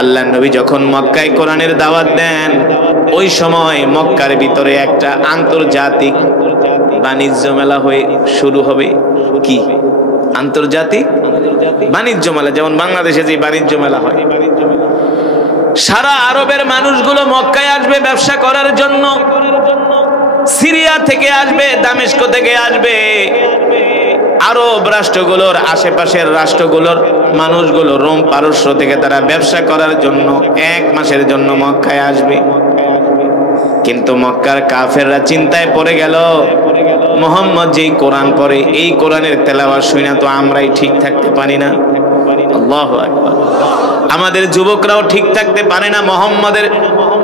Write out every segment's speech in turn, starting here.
আল্লাহ নবী যখন মক্কায় কোরআনের দাওয়াত দেন, ওই সময় মক্কার ভিতরে একটা আন্তর্জাতিক বাণিজ্য মেলা হয়ে শুরু হবে। কি আন্তর্জাতিক বাণিজ্য মেলা? যেমন বাংলাদেশে যে বাণিজ্য মেলা হয়, সারা আরবের মানুষগুলো মক্কায় আসবে ব্যবসা করার জন্য। সিরিয়া থেকে আসবে, দামেস্ক থেকে আসবে, আরব রাষ্ট্রগুলোর আশেপাশের রাষ্ট্রগুলোর মানুষগুলো, রোম পারস্য থেকে তারা ব্যবসা করার জন্য 1 মাসের জন্য মক্কায় আসবে। কিন্তু মক্কার কাফেররা চিন্তায় পড়ে গেল, মুহাম্মদ যেই কোরআন পড়ে, এই কোরআনের তেলাওয়াত শুনে তো আমরাই ঠিক থাকতে পারি না। আল্লাহু আকবার। আমাদের যুবকরাও ঠিক থাকতে পারে না মুহাম্মাদের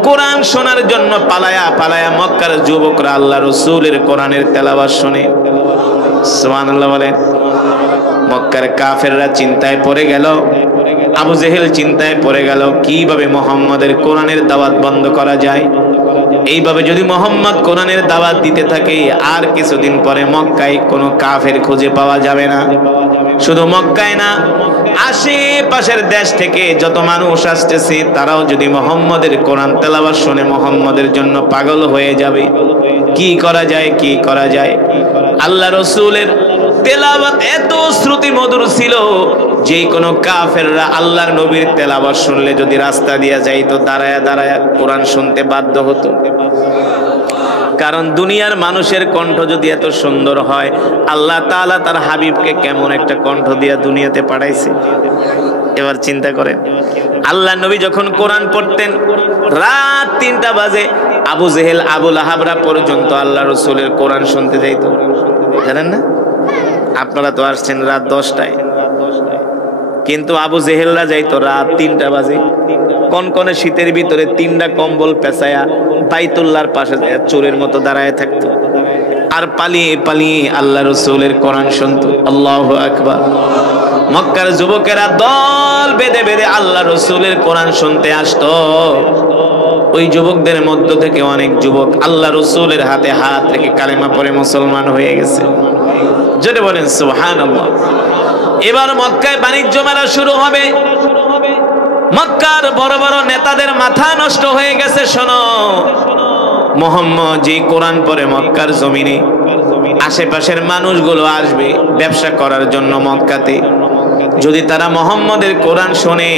কোরআন শোনার জন্য পালায়া পালায়া মক্কার যুবকরা আল্লাহ রাসূলের কোরআনের তেলাওয়াত শুনে। সুবহানাল্লাহ বলেন। মক্কার কাফেররা চিন্তায় পড়ে গেল, আবু জেহেল চিন্তায় পড়ে গেল, কিভাবে মুহাম্মাদের কোরআনের দাওয়াত বন্ধ করা যায়। এইভাবে যদি মুহাম্মদ কোরআনের দাওয়াত দিতে থাকে, আর কিছুদিন পরে মক্কায় কোনো কাফের খুঁজে পাওয়া যাবে না। শুধু মক্কায় না, আশেপাশের দেশ থেকে যত মানুষ আসতেছে তারাও যদি মুহাম্মদের কোরআন তেলাওয়াত শুনে মুহাম্মদের জন্য পাগল হয়ে যাবে। কি করা যায়, কি করা যায়? আল্লাহ রাসূলের তেলাওয়াত এত শ্রুতি মধুর ছিল, যে কোনো কাফেররা আল্লাহর নবীর তেলাওয়াত শুনলে যদি রাস্তা দিয়ে যাইতো, দাঁড়ায়া দাঁড়ায়া কোরআন শুনতে বাধ্য হতো। কারণ দুনিয়ার মানুষের কণ্ঠ যদি এত সুন্দর হয়, আল্লাহ তাআলা তার হাবিবকে কেমন একটা কণ্ঠ দিয়া দুনিয়াতে পাঠাইছে। এবার চিন্তা করেন, আল্লাহ নবী যখন কোরআন পড়তেন, রাত 3টা বাজে আবু জেহেল আবু লাহাবরা পর্যন্ত আল্লাহ রাসূলের কোরআন শুনতে যাইতো। জানেন না? আপনারা তো আসছেন রাত 10টায়, কিন্তু আবু জেহেলরা যাইতো রাত 3টা বাজে। কনকনে শীতের ভিতরে 3টা কম্বল পেঁচায়া বাইতুল্লাহর পাশে চোরের মতো দাঁড়ায় থাকতো, আর পালিয়ে পালিয়ে আল্লাহ রাসূলের কোরআন শুনতো। আল্লাহু আকবার। মক্কার যুবকেরা দল বেঁধে বেঁধে আল্লাহ রাসূলের কোরআন শুনতে আসতো। ওই যুবকদের মধ্য থেকে অনেক যুবক আল্লাহ রাসূলের হাতে হাত রেখে কালেমা পড়ে মুসলমান হয়ে গেছে। জোরে বলেন সুবহানাল্লাহ। এবার মক্কায় বাণিজ্য মেলা শুরু হবে। মক্কার বড় বড় নেতাদের মাথা নষ্ট হয়ে গেছে। শোনো, মুহাম্মদ যে কোরআন পড়ে মক্কার জমিনে, আশেপাশের মানুষগুলো আসবে ব্যবসা করার জন্য মক্কাতে। যদি তারা মুহাম্মদের কোরআন শোনে,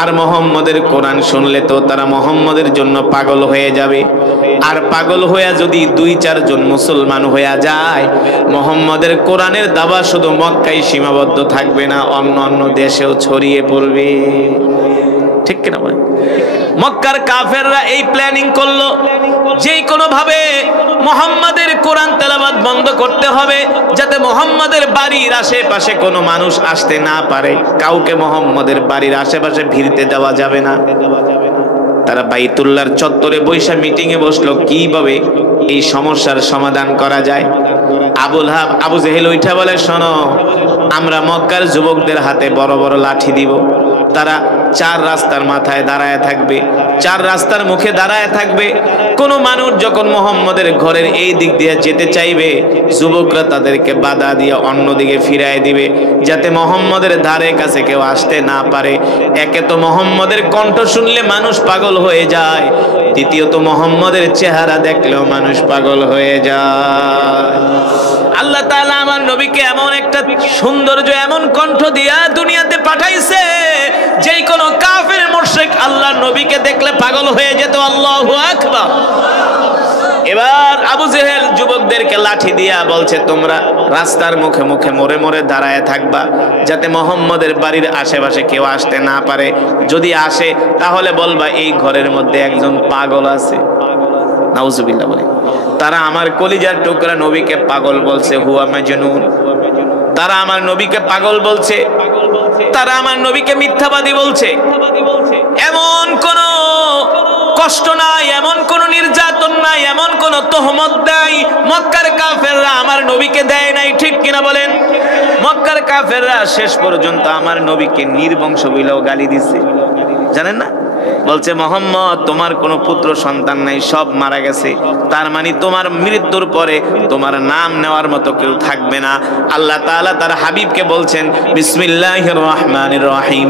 আর মুহাম্মদের কোরআন শুনলে তো তারা মুহাম্মদের জন্য পাগল হয়ে যাবে। আর পাগল হয়ে যদি 2-4 জন মুসলমান হয়ে যায়, মুহাম্মদের কোরআনের দাওয়াত শুধু মক্কায় সীমাবদ্ধ থাকবে না, অন্য অন্য দেশেও ছড়িয়ে পড়বে। ঠিক কিনা বলেন? মক্কার কাফেররা এই প্ল্যানিং করলো, যেই কোনো ভাবে মুহাম্মাদের কোরআন তেলাওয়াত বন্ধ করতে হবে, যাতে মুহাম্মাদের বাড়ির আশেপাশে কোনো মানুষ আসতে না পারে। কাউকে মুহাম্মাদের বাড়ির আশেপাশে ভিড়তে দেওয়া যাবে না। তারা বাইতুল্লাহর চত্বরে বৈশা মিটিং এ বসলো, কিভাবে এই সমস্যার সমাধান করা যায়। আবু লাহাব আবু জেহেল উঠা বলে, শোনো, আমরা মক্কার যুবকদের হাতে বড় বড় লাঠি দিব। তারা 4 রাস্তার মাথায় দাঁড়ায় থাকবে, 4 রাস্তার মুখে দাঁড়ায় থাকবে। কোন মানুষ যখন মুহাম্মদের ঘরের এই দিক দিয়ে যেতে চাইবে, যুবকরা তাদেরকে বাধা দিয়ে অন্যদিকে ফিরায় দিবে, যাতে মুহাম্মদের ধারে কাছে কেউ আসতে না পারে। একে তো মুহাম্মদের কণ্ঠ শুনলে মানুষ পাগল হয়ে যায়, দ্বিতীয়ত মুহাম্মদের চেহারা দেখলেও মানুষ পাগল হয়ে যায়। আল্লাহ তাআলা আমার নবীকে এমন একটা সৌন্দর্য, এমন কণ্ঠ দিয়া দুনিয়াতে পাঠাইছে, যেই কোন কাফের মুশরিক আল্লাহর নবীকে দেখলে পাগল হয়ে যেত। আল্লাহু আকবার। এবার আবু জেহেল যুবকদেরকে লাঠি দিয়া বলছে, তোমরা রাস্তার মুখে মুখে মোড়ে মোড়ে দাঁড়ায় থাকবা, যাতে মুহাম্মদের বাড়ির আশেপাশে কেউ আসতে না পারে। যদি আসে তাহলে বলবা এই ঘরের মধ্যে একজন পাগল আছে। নাউজুবিল্লাহ বলে। তারা আমার কলিজার টুকরা নবীকে পাগল বলছে, হুয়া মাজনুন। তারা আমার নবীকে পাগল বলছে, তারা আমার নবীকে মিথ্যাবাদী বলছে। এমন কোন কষ্ট নাই, এমন কোন নির্যাতন নাই, এমন কোন তোহমত নাই মক্কার কাফেররা আমার নবীকে দেয় নাই। ঠিক কিনা বলেন? মক্কার কাফেররা শেষ পর্যন্ত আমার নবীকে নির্বংশ বলেও গালি দিছে। জানেন না? বলছে, মুহাম্মদ তোমার কোনো পুত্র সন্তান নাই, সব মারা গেছে। তার মানে তোমার মৃত্যুর পরে তোমার নাম নেওয়ার মতো কেউ থাকবে না। আল্লাহ তাআলা তার হাবিবকে বলছেন, বিসমিল্লাহির রহমানির রহিম,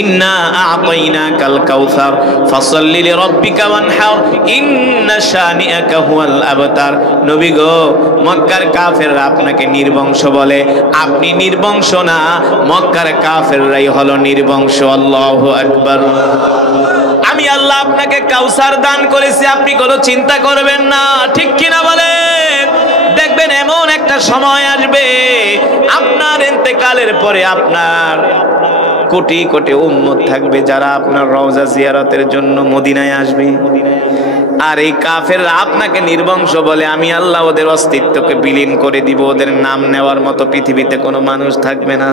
ইন্না আ'তাইনাকাল কাউসার ফাসাল্লি লিরাব্বিকা ওয়ানহার ইন্না শানিআকা হুয়াল আবতার। নবী গো, মক্কার কাফেররা আপনাকে নির্বংশ বলে, আপনি নির্বংশ না, মক্কার কাফেররাই হলো নির্বংশ। আল্লাহু আকবার। আমি আল্লাহ আপনাকে কাউসার দান করেছি, আপনি কোনো চিন্তা করবেন না, ঠিক কিনা বলেন? দেখবেন এমন একটা সময় আসবে আপনার ইন্তেকালের পরে আপনার কোটি কোটি উম্মত থাকবে যারা আপনার রওজা জিয়ারতের জন্য মদিনায় আসবে। আর এই কাফেররা আপনাকে নির্বংশ বলে, আমি আল্লাহ ওদের অস্তিত্বকে বিলীন করে দিব, ওদের নাম নেওয়ার মতো পৃথিবীতে কোনো মানুষ থাকবে না।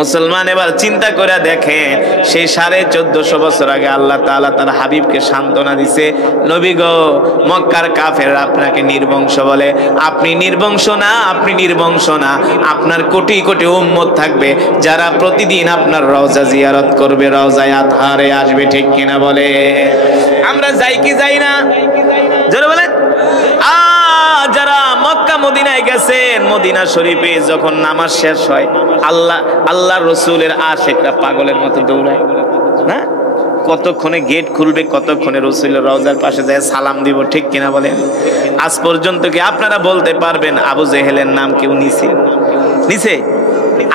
মুসলমান এবার চিন্তা করে দেখেন, সেই 1450 বছর আগে আল্লাহ তাআলা তার হাবিবকে সান্ত্বনা দিছে, নবী গো, মক্কার কাফেররা আপনাকে নির্বংশ বলে, আপনি নির্বংশ না, আপনি নির্বংশ না, আপনার কোটি কোটি উম্মত থাকবে যারা প্রতিদিন আপনার রওজা জিয়ারত করবে, রওজায়ে আতহারে আসবে, ঠিক কিনা বলে? আমরা যাই কি যাই না? যারা বলেন যারা মক্কা মদিনায় গেছেন, মদিনা শরীফে যখন নামাজ শেষ হয় আল্লাহ রসুলের আশিকরা পাগলের মতো দৌড়ায় না, কতক্ষণে গেট খুলবে, কতক্ষণে রসুলের রওজার পাশে যায় সালাম দিব, ঠিক কিনা বলেন? আজ পর্যন্ত কি আপনারা বলতে পারবেন আবু জেহেলের নাম কেউ নিছে?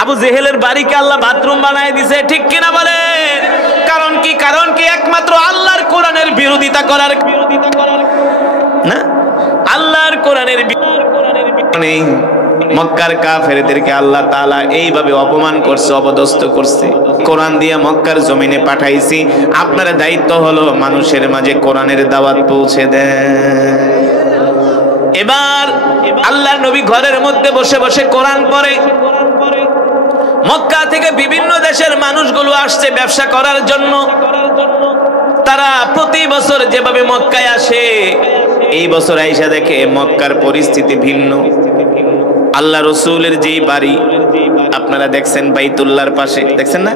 আবু জেহেলের বাড়িকে আল্লাহ বাথরুম বানায় দিছে, ঠিক কিনা বলেন? কারণ কি? কারণ কি? একমাত্র আল্লাহর কোরআনের বিরোধিতা করার না, আল্লাহর কোরআনের মক্কার কাফেরদেরকে আল্লাহ তাআলা এইভাবে অপমান করছে, অপদস্থ করছে। কোরআন দিয়ে মক্কার জমিনে পাঠাইছি, আপনার দায়িত্ব হলো মানুষের মাঝে কোরআনের দাওয়াত পৌঁছে দেন। এবার আল্লাহর নবী ঘরের মধ্যে বসে বসে কোরআন পড়ে। মক্কা থেকে বিভিন্ন দেশের মানুষগুলো আসছে ব্যবসা করার জন্য। তারা প্রতি বছর যেভাবে মক্কায় আসে, এই বছর আইসা দেখে মক্কার পরিস্থিতি ভিন্ন। আল্লাহ রসুলের যেই বাড়ি আপনারা দেখছেন বাইতুল্লাহর পাশে, দেখছেন না?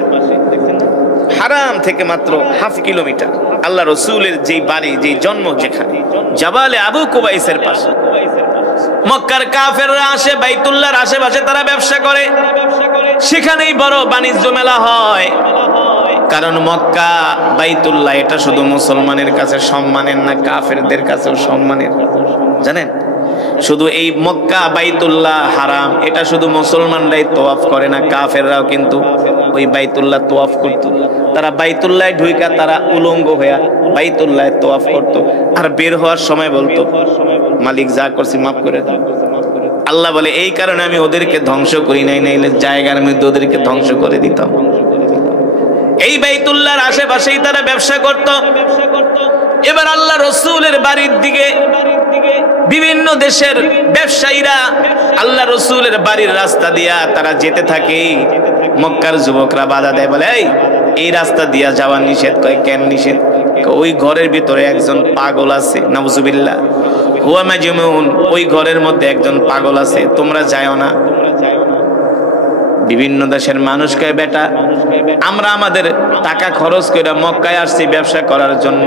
হারাম থেকে মাত্র হাফ কিলোমিটার আল্লাহ রসুলের যেই বাড়ি, যেই জন্ম, যেখানে জাবালে আবু কুবাইসের পাশে মক্কার কাফেররা আসে, বাইতুল্লাহর আশেপাশে তারা ব্যবসা করে, সেখানেই বড় বাণিজ্য মেলা হয়। কারণ মক্কা বাইতুল্লাহ এটা শুধু মুসলমানের কাছে সম্মানের না, কাফেরদের কাছেও সম্মানের। জানেন, শুধু এই মক্কা বাইতুল্লাহ হারাম এটা শুধু মুসলমানরাই তোয়াফ করে না, কাফেররাও কিন্তু ওই বাইতুল্লাহ তোয়াফ করত। তারা বাইতুল্লাহ ঢুইকা তারা উলঙ্গ হইয়া বাইতুল্লাহ তোয়াফ করত, আর বের হওয়ার সময় বলতো, মালিক যা করছি মাফ করে দাও। আল্লাহ বলে, এই কারণে আমি ওদেরকে ধ্বংস করি নাই, নাইলে জায়গার মধ্যে ওদেরকে ধ্বংস করে দিতাম। এই বাইতুল্লাহর আশেপাশেই তারা ব্যবসা করত। এবার আল্লাহ রসুলের বাড়ির দিকে বিভিন্ন দেশের ব্যবসায়ীরা আল্লাহ রসুলের বাড়ির রাস্তা দিয়া তারা যেতে থাকে। মক্কার যুবকরা বাধা দেয়, বলে এই রাস্তা দিয়া যাওয়া নিষেধ। কয় কেন নিষেধ? ওই ঘরের ভিতরে একজন পাগল আছে, নাউজুবিল্লাহ, হুয়া মাজনুন, ওই ঘরের মধ্যে একজন পাগল আছে, তোমরা যাও না। বিভিন্ন দেশের মানুষ কয়, বেটা আমরা আমাদের টাকা খরচ করে মক্কায় আসছি ব্যবসা করার জন্য,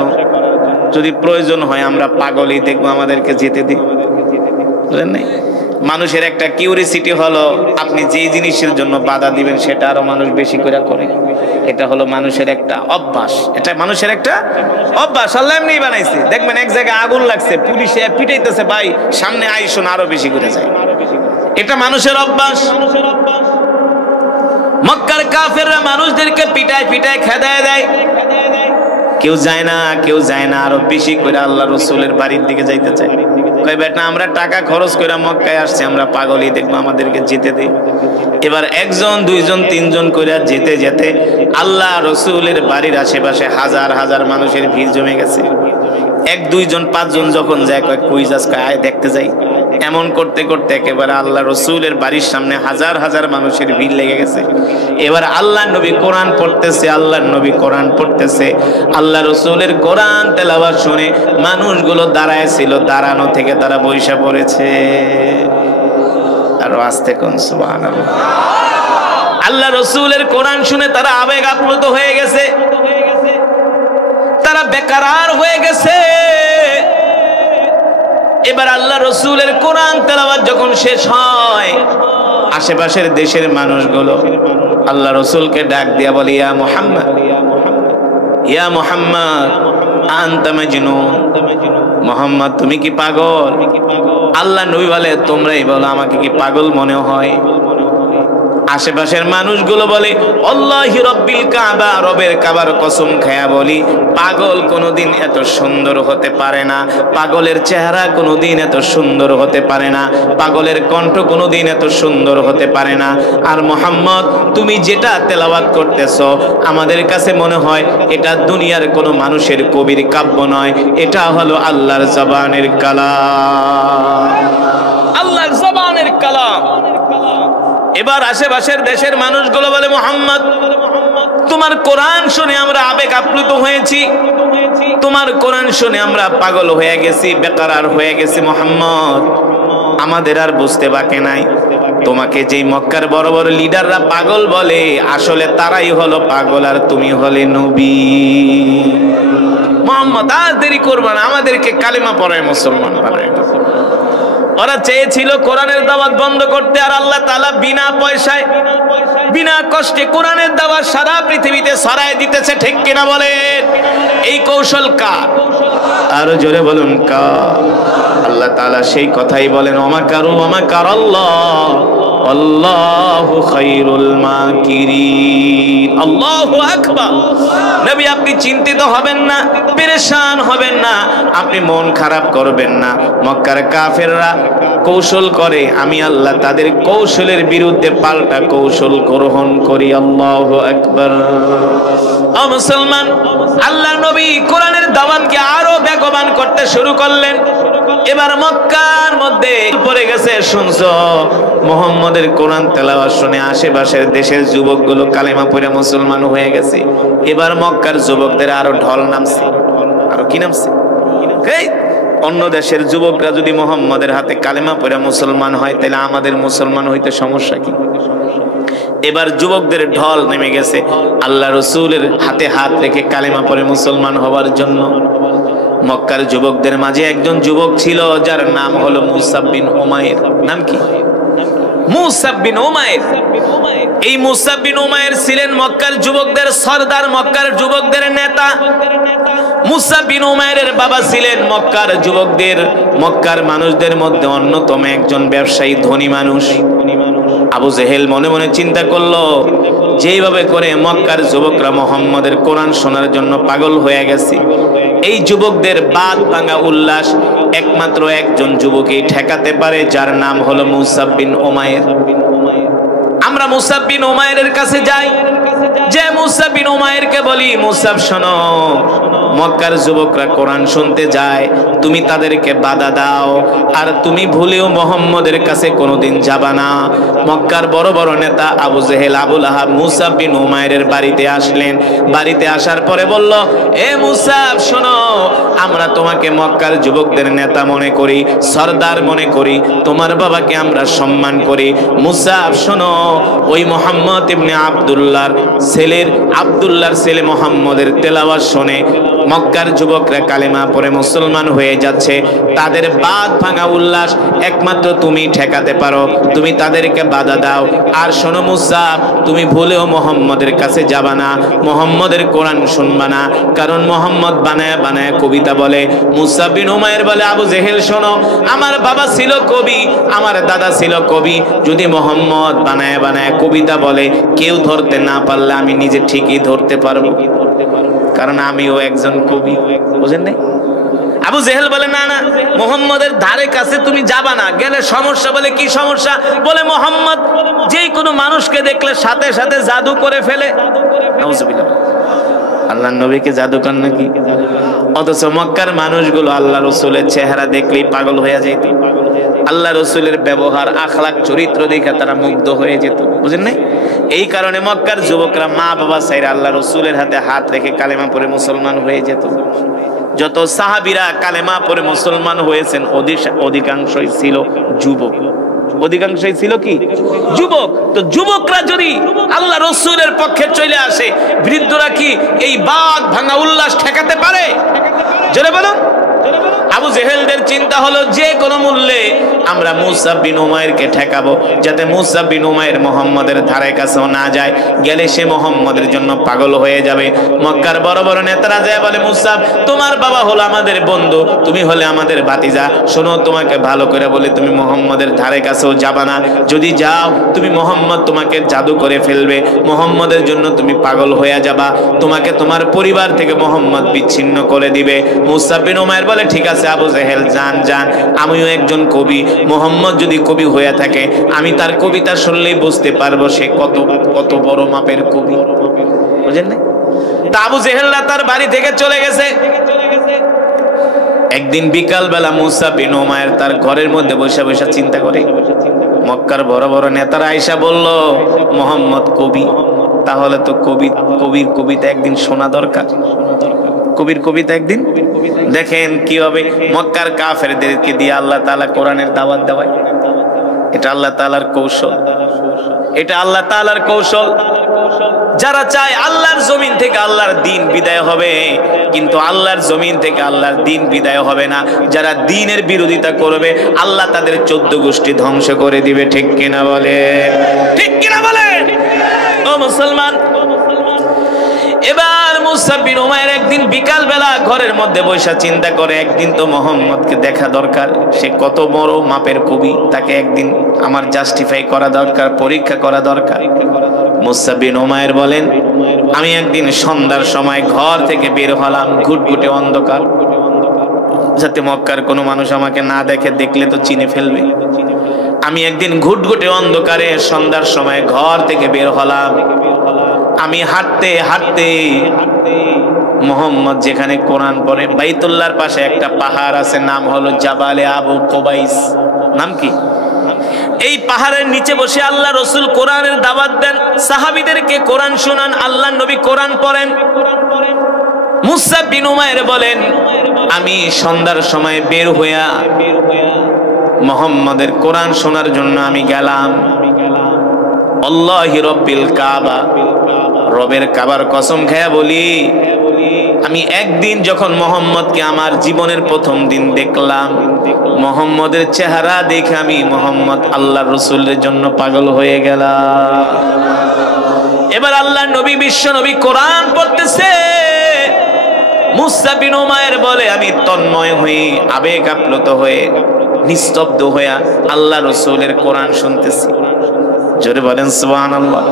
যদি প্রয়োজন হয় আমরা পাগলই দেখবো, আমাদেরকে যেতে দিই। বুঝলেন নাই? মানুষের একটা কিউরিসিটি হলো, আপনি যেই জিনিসের জন্য বাধা দিবেন সেটা আরো মানুষ বেশি করে করে। এটা হলো মানুষের একটা অভ্যাস, এটা মানুষের একটা অভ্যাস। আল্লাহ এমনি বানাইছে। দেখবেন এক জায়গায় আগুন লাগছে, পুলিশে পিটাইতেছে, ভাই সামনে আইসুন, আরো বেশি করে যায়। এটা মানুষের অভ্যাস। মক্কার কাফেররা মানুষদেরকে পিটায় পিটায় খেদায় দেয়, কেউ যায় না, কেউ যায় না, আরো বেশি করে আল্লাহ রসুলের বাড়ির দিকে যাইতে চায়। কয় বেটা আমরা টাকা খরচ করে মক্কায় আসছি, আমরা পাগলই দেখবো, আমাদেরকে যেতে দে। এবার একজন, দুইজন, তিনজন করে যেতে যেতে আল্লাহ রসুলের বাড়ির আশেপাশে হাজার হাজার মানুষের ভিড় জমে গেছে। এক, দুইজন, পাঁচজন যখন যায়, কয় কই যাস? কয় আয় দেখতে যাই। এমন করতে করতে একেবারে আল্লাহ রসুলের বাড়ির সামনে হাজার হাজার মানুষের ভিড় লেগে গেছে। এবার আল্লাহ নবী কোরআন পড়তেছে, আল্লাহ নবী কোরআন পড়তেছে। আল্লাহ রসুলের কোরআন তেলাওয়াত শুনে মানুষগুলো দাঁড়ায় ছিল, দাঁড়ানো থেকে তারা বইসা পড়েছে। আর আস্তে কোন সুবহানাল্লাহ। আল্লাহ রসুলের কোরআন শুনে তারা আবেগ আপ্লুত হয়ে গেছে, তারা বেকারার হয়ে গেছে। এবার আল্লাহ রসুলের কোরআন তেলাওয়াত যখন শেষ হয়, আশেপাশের দেশের মানুষগুলো আল্লাহ রসুলকে ডাক দিয়া বলে, ইয়া মুহাম্মদ, ইয়া মুহাম্মদ আনতা মাজনুন, মুহাম্মদ তুমি কি পাগল? আল্লাহ নবী বলে, তোমরাই বলো আমাকে কি পাগল মনে হয়? আশেপাশের মানুষগুলো বলে, আল্লাহি রব্বিল কাবা, রবের কাবার কসম খায়া বলি, পাগল কোনোদিন এত সুন্দর হতে পারে না, পাগলের চেহারা কোনোদিন এত সুন্দর হতে পারে না, পাগলের কণ্ঠ কোনোদিন এত সুন্দর হতে পারে না। আর মুহাম্মদ তুমি যেটা তেলাওয়াত করতেছো আমাদের কাছে মনে হয় এটা দুনিয়ার কোনো মানুষের কবির কাব্য নয়, এটা হলো আল্লাহর জবানের কালাম, আল্লাহর জবানের কালাম। এবার আশেপাশের দেশের মানুষগুলো বলে, মুহাম্মদ তোমার কোরআন শুনে আমরা আবেগ আপ্লুত হয়েছি, তোমার কোরআন শুনে আমরা পাগল হয়ে গেছি, বেকারার হয়ে গেছি। মুহাম্মদ আমাদের আর বুঝতে বাকি নাই, তোমাকে যেই মক্কার বড় বড় লিডাররা পাগল বলে আসলে তারাই হলো পাগল আর তুমি হলে নবী। মুহাম্মদ আর দেরি করবা না, আমাদেরকে কালেমা পড়ায় মুসলমান বানায়। ওরা চেয়েছিল কোরআনের দাওয়াত বন্ধ করতে, আর আল্লাহ তাআলা বিনা পয়সায় বিনা কষ্টে কোরআনের দাওয়াত সারা পৃথিবীতে ছড়ায় দিতেছে, ঠিক কিনা বলেন? এই কৌশল কার? আরো জোরে বলুন কার? আল্লাহ তাআলা সেই কথাই বলেন, ওমাকারু ওমাকারাল্লাহ আল্লাহু খায়রুল মাকিরিন। আল্লাহু আকবার। নবী আপনি চিন্তিত হবেন না, পেরেশান হবেন না, আপনি মন খারাপ করবেন না। মক্কার কাফেররা কৌশল করে, আমি আল্লাহ তাদের কৌশলের বিরুদ্ধে পাল্টা কৌশল গ্রহণ করি। আল্লাহু আকবার। ও মুসলমান, আল্লাহ নবী কোরআনের দাওয়াতকে আরো বেগবান করতে শুরু করলেন। এবার মক্কার মধ্যে পড়ে গেছে, শুনছো মুহাম্মদের কোরআন তেলাওয়াত শুনে আশেপাশের দেশের যুবকগুলো কালেমা পড়ে মুসলমান হয়ে গেছে। এবার মক্কার যুবকদের আরো ঢল নামছে। আরো কি নামছে? অন্য দেশের যুবকরা যদি মুহাম্মদের হাতে কালেমা পড়ে মুসলমান হয় তাহলে আমাদের মুসলমান হইতে সমস্যা কি? এবার যুবকদের ঢল নেমে গেছে আল্লাহ রসুলের হাতে হাত রেখে কালেমা পড়ে মুসলমান হওয়ার জন্য। মক্কার যুবকদের মাঝে একজন যুবক ছিল যার নাম হলো মুসাব বিন উমাইর। নাম কি? মুসাব বিন উমাইর। এই মুসাব বিন উমাইর ছিলেন মক্কার যুবকদের সরদার, মক্কার যুবকদের নেতা। মুসাব বিন উমাইরের বাবা ছিলেন মক্কার যুবকদের, মক্কার মানুষদের মধ্যে অন্যতম একজন ব্যবসায়ী, ধনী মানুষ। আবু জেহেল মনে মনে চিন্তা করলো, যেইভাবে করে মক্কার যুবকরা মুহাম্মদের কোরআন শোনার জন্য পাগল হয়ে গেছে, এই যুবকদের বাদ ভাঙা উল্লাস একমাত্র একজন যুবকই ঠেকাতে পারে, যার নাম হলো মুসাব বিন উমাইর। আমরা মুসাব বিন উমাইরের কাছে যাই, যে মুসাব বিন উমাইরকে বলি, মুসাব শোনো, মক্কার যুবকরা কোরআন শুনতে যায়, তুমি তাদেরকে বাধা দাও, আর তুমি ভুলেও মুহাম্মদের কাছে কোনোদিন যাবা না। মক্কার বড় বড় নেতা আবু জেহেল, আবু লাহাব মুসাব বিন উমাইরের বাড়িতে আসলেন। বাড়িতে আসার পরে বলল, এ মুসাব শোনো, আমরা তোমাকে মক্কার যুবকদের নেতা মনে করি, সরদার মনে করি, তোমার বাবাকে আমরা সম্মান করি। মুসাব শোনো, ওই মুহাম্মদ ইবনে আব্দুল্লাহর ছেলে মুহাম্মদের তেলাওয়াত শুনে মক্কার যুবকরা কালেমা পড়ে মুসলমান হয়ে যাচ্ছে, তাদের বাদ ভাঙা উল্লাস একমাত্র তুমি ঠেকাতে পারো, তুমি তাদেরকে বাধা দাও। আর শোনো মুসাব, তুমি ভুলেও মুহাম্মদের কাছে যাবা না, মুহাম্মদের কোরআন শুনবা না, কারণ মুহাম্মদ বানায় বানায় কবিতা বলে। মুসাব বিন উমাইর বলে, আবু জেহেল শোনো, আমার বাবা ছিল কবি, আমার দাদা ছিল কবি, যদি মুহাম্মদ বানায় বানায় কবিতা বলে কেউ ধরতে না পারলে আমি নিজে ঠিকই ধরতে পারবো, কারণ আমিও একজন কবি। বুঝেন নাই? আবু জেহেল বলে, না না, মুহাম্মদের ধারে কাছে তুমি যাবা না, গেলে সমস্যা। বলে কি সমস্যা? বলে মুহাম্মদ যেই কোনো মানুষকে দেখলে সাথে সাথে জাদু করে ফেলে। নাউজুবিল্লাহ। আল্লাহর নবীকে জাদুকর নাকি? অথচ মক্কার মানুষগুলো আল্লাহ রসুলের চেহারা দেখলেই পাগল হয়ে যেত, আল্লাহ রসুলের ব্যবহার, আখলাক, চরিত্র দেখে তারা মুগ্ধ হয়ে যেত। বুঝেন নাই? এই কারণে মক্কার যুবকরা মা বাবা সাইরা আল্লাহ রসুলের হাতে হাত রেখে কালেমা পড়ে মুসলমান হয়ে যেত। যত সাহাবীরা কালেমা পড়ে মুসলমান হয়েছেন অধিকাংশই ছিল যুবক। অধিকাংশই ছিল কি? যুবক। তো যুবকরা যদি আল্লাহ রসুলের পক্ষে চলে আসে, বৃদ্ধরা কি এই বাদ ভাঙা উল্লাস ঠেকাতে পারে? জোরে বলুন। আবু জেহেলদের চিন্তা হলো যে কোনো মূল্যে আমরা মুসআব বিন উমাইরকে ঠেকাবো, যাতে মুসআব বিন উমাইর মুহাম্মাদের ধারে কাছেও না যায়, গেলে সে মুহাম্মাদের জন্য পাগল হয়ে যাবে। মক্কার বড় বড় নেতারা যায় বলে, মুসআব তোমার বাবা হলো আমাদের বন্ধু, তুমি হলে আমাদের ভাতিজা, শোনো তোমাকে ভালো করে বলি, তুমি মুহাম্মাদের ধারে কাছেও যাবা না, যদি যাও তুমি মুহাম্মদ তোমাকে জাদু করে ফেলবে, মুহাম্মাদের জন্য তুমি পাগল হয়ে যাবা, তোমাকে তোমার পরিবার থেকে মুহাম্মদ বিচ্ছিন্ন করে দিবে। মুসআব বিন উমাইর বলে, ঠিক আছে আবু জেহেল যান যান, আমিও একজন কবি, মুহাম্মদ যদি কবি হয়ে থাকে আমি তার কবিতা শুনলেই বুঝতে পারবো সে কত কত বড় মাপের কবি। বুঝেন না? তা আবু জেহেলরা তার বাড়ি থেকে চলে গেছে। একদিন বিকাল বেলা মুসআব বিন উমাইর তার ঘরের মধ্যে বসে বসে চিন্তা করে, মক্কার বড় বড় নেতারা আয়েশা বলল মুহাম্মদ কবি, তাহলে তো কবির কবিতা একদিন শোনা দরকার, কবির কবিতা একদিন। দেখেন কিভাবে মক্কার কাফেরদেরকে দিয়ে আল্লাহ তাআলা কোরআনের দাওয়াত দেওয়ায়। এটা আল্লাহ তাআলার কৌশল, এটা আল্লাহ তাআলার কৌশল। যারা চায় আল্লাহর জমিন থেকে আল্লাহর দ্বীন বিদায় হবে, কিন্তু আল্লাহর জমিন থেকে আল্লাহর দ্বীন বিদায় হবে না। যারা দ্বীনের বিরোধিতা করবে আল্লাহ তাদের 14 গোষ্ঠী ধ্বংস করে দিবে। ঠিক কিনা বলে? ঠিক কিনা বলে? ও মুসলমান, এবার মুসআব বিন উমাইর একদিন বিকাল বেলা ঘরের মধ্যে বসে চিন্তা করে, একদিন তো মুহাম্মদকে দেখা দরকার, সে কত বড় মাপের কবি, তাকে একদিন আমার জাস্টিফাই করা দরকার, পরীক্ষা করা দরকার। মুসআব বিন উমাইর বলেন, আমি একদিন সন্ধ্যার সময় ঘর থেকে বের হলাম, ঘুটঘুটে অন্ধকার, যাতে মক্কার কোনো মানুষ আমাকে না দেখে, দেখলে তো চিনে ফেলবে। আমি একদিন ঘুটঘুটে অন্ধকারে সন্ধ্যার সময় ঘর থেকে বের হলাম। আমি হাঁটতে হাঁটতে মুহাম্মদ যেখানে কোরআন পড়ে, বাইতুল্লাহর পাশে একটা পাহাড় আছে, নাম হলো জাবালে আবু কুবাইস। নাম কি? এই পাহাড়ের নিচে বসে আল্লাহ রাসূল কোরআনের দাওয়াত দেন, সাহাবীদেরকে কোরআন শোনান, আল্লাহর নবী কোরআন পড়েন। মুসআব বিন উমাইর বলেন, আমি সন্ধ্যার সময় বের হইয়া মুহাম্মদের কোরআন শোনার জন্য আমি গেলাম। আল্লাহি রব্বিল কাবা, রবের কাবার কসম খেয়ে বলি, আমি একদিন যখন মুহাম্মদকে আমার জীবনের প্রথম দিন দেখলাম, মুহাম্মদের চেহারা দেখে আমি মুহাম্মদ আল্লাহর রাসূলের জন্য পাগল হয়ে গেলাম। এবার আল্লাহর নবী বিশ্ব নবী কোরআন পড়তেছে, মুসআব বিন উমাইর বলে, আমি তন্ময় হয়ে আবেগ আপ্লুত হয়ে নিস্তব্ধ হয়ে আল্লাহর রাসূলের কোরআন শুনতেছি। জোরে বলেন সুবহানাল্লাহ।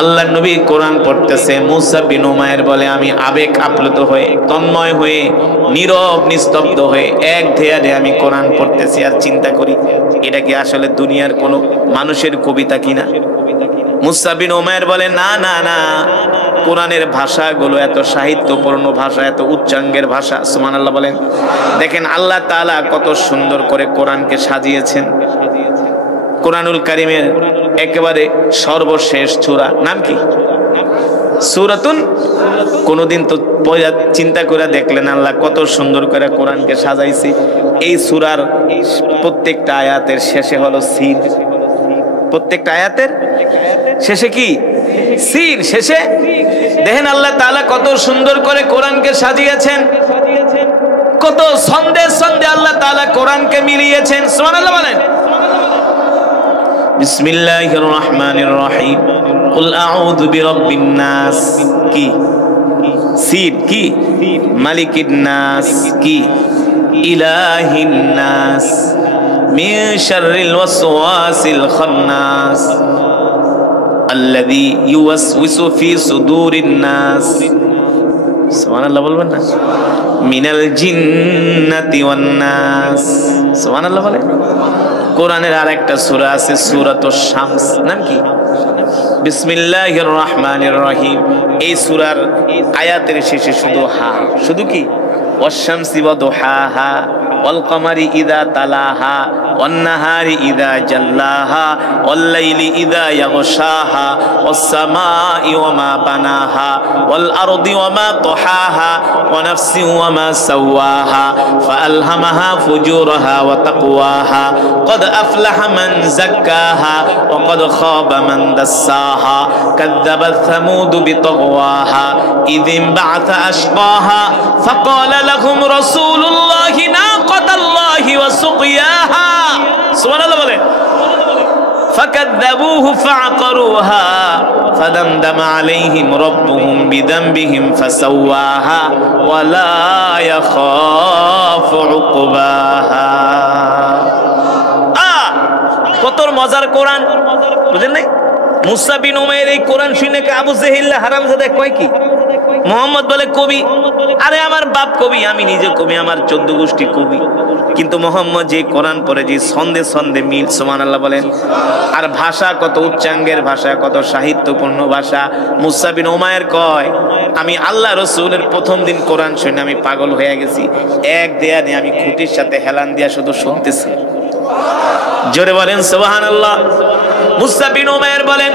আল্লাহর নবী কোরআন পড়তেছে, মুসআব বিন উমাইর বলে, আমি আবেগ আপ্লুত হয়ে তন্ময় হয়ে নীরব নিস্তব্ধ হয়ে এক ধ্যানে আমি কোরআন পড়তেছি আর চিন্তা করি, এটা কি আসলে দুনিয়ার কোনো মানুষের কবিতা কিনা? মুসআব বিন উমাইর বলে, না না না, কোরআনের ভাষাগুলো এত সাহিত্যপূর্ণ ভাষা, এত উচ্চাঙ্গের ভাষা। সুবহানাল্লাহ বলেন। দেখেন আল্লাহ তাআলা কত সুন্দর করে কোরআনকে সাজিয়েছেন। কোরআনুল কারীমের একেবারে সর্বশেষ সূরা নাম কি? সূরাতুন। কোনদিন তো চিন্তা করে দেখলেন আল্লাহ কত সুন্দর করে কোরআনকে সাজাইছে। এই সূরার প্রত্যেকটা আয়াতের শেষে হলো সিন, প্রত্যেকটা আয়াতের শেষে কি? সিন। শেষে দেখেন আল্লাহ তাআলা কত সুন্দর করে কোরআনকে সাজিয়েছেন, কত ছন্দে ছন্দে আল্লাহ তাআলা কোরআনকে মিলিয়েছেন। সুবহানাল্লাহ বলেন। বিসমিল্লাহির রহমানির রহিম। কুল আউযু বিরাব্বিন নাস কি? সিন কি? মালিকিন নাস কি? ইলাহিন নাস মিন শাররিল ওয়াসওয়াসিল খান্নাস আল্লাযী ইউওয়াসওয়িসু ফি সুদুরিন নাস। সুবহানাল্লাহ বলবেন না? মিনাল জিন্নাতি ওয়ান নাস। সুবহানাল্লাহ বলেন। কোরআনের আরেকটা সূরা আছে সূরাতুশ শামস। নাম কি? বিসমিল্লাহির রহমানির রহিম। এই সূরার আয়াতের শেষে শুধু হা, শুধু কি? ওয়াশ-শামসি ওয়া দুহাহা ওয়াল কমারি ইযা তালাহা ওয়ান নাহারি ইযা জাল্লাহা ওয়াল লাইলি ইযা ইয়াগশাহা ওয়াস সামাই ওয়া মা বানাহা ওয়াল আরদি ওয়া মা তাহাহা ওয়া নাফসি ওয়া মা সাওয়াহা ফাআলহামাহা ফুজুরাহা ওয়া তাকওয়াহা قد أفلح من زكاها وقد خاب من دساها كذبت ثمود بطغواها إذ انبعث أشقاها فقال لهم رسول الله ناقة الله আল্লাহি ওয়া সুকিয়াহা সুবহানাল্লাহ বলেন فكذبوه فعقروها فدمدم عليهم ربهم بذنبهم فسواها ولا يخاف عقباها কত মজার কোরআন বুঝেন নাই মুসা বিন উমাইর এই কোরআন শুনে আবু জেহেল হারামজাদা কয় কি মোহাম্মদ বলে কবি আরে আমার বাপ কবি আমি নিজে কবি আমার 14 গোষ্ঠী কবি কিন্তু মোহাম্মদ যে কোরআন পড়ে যে ছন্দে ছন্দে মিল সুবহানাল্লাহ বলেন আর ভাষা কত উচ্চাঙ্গের ভাষা কত সাহিত্যপূর্ণ ভাষা মুসা বিন উমাইর কয় আমি আল্লাহ রাসূলের প্রথম দিন কোরআন শুনে আমি পাগল হয়ে গেছি এক দেয়ানে আমি খুঁটির সাথে হেলান দিয়া শুধু শুনতেছি জোরে বলেন সুবহানাল্লাহ মুসা বিন উমাইর বলেন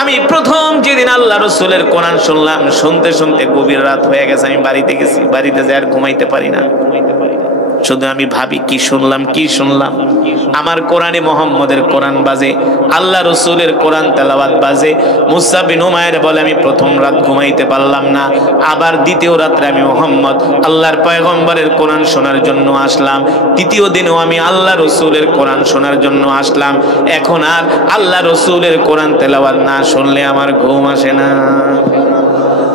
আমি প্রথম যেদিন আল্লাহ রাসূলের কোরআন শুনলাম শুনতে শুনতে গভীর রাত হয়ে গেছে আমি বাড়িতে গেছি বাড়িতে যাই আর ঘুমাইতে পারি না শুধু আমি ভাবি কি শুনলাম আমার কোরআনে মুহাম্মদের কোরআন বাজে আল্লাহ রাসূলের কোরআন তেলাওয়াত বাজে মুসা বিন উমাইর বলে আমি প্রথম রাত ঘুমাইতে পারলাম না আবার দ্বিতীয় রাতে আমি মুহাম্মদ আল্লাহর পয়গম্বরের কোরআন শোনার জন্য আসলাম তৃতীয় দিনও আমি আল্লাহ রাসূলের কোরআন শোনার জন্য আসলাম এখন আর আল্লাহ রাসূলের কোরআন তেলাওয়াত না শুনলে আমার ঘুম আসে না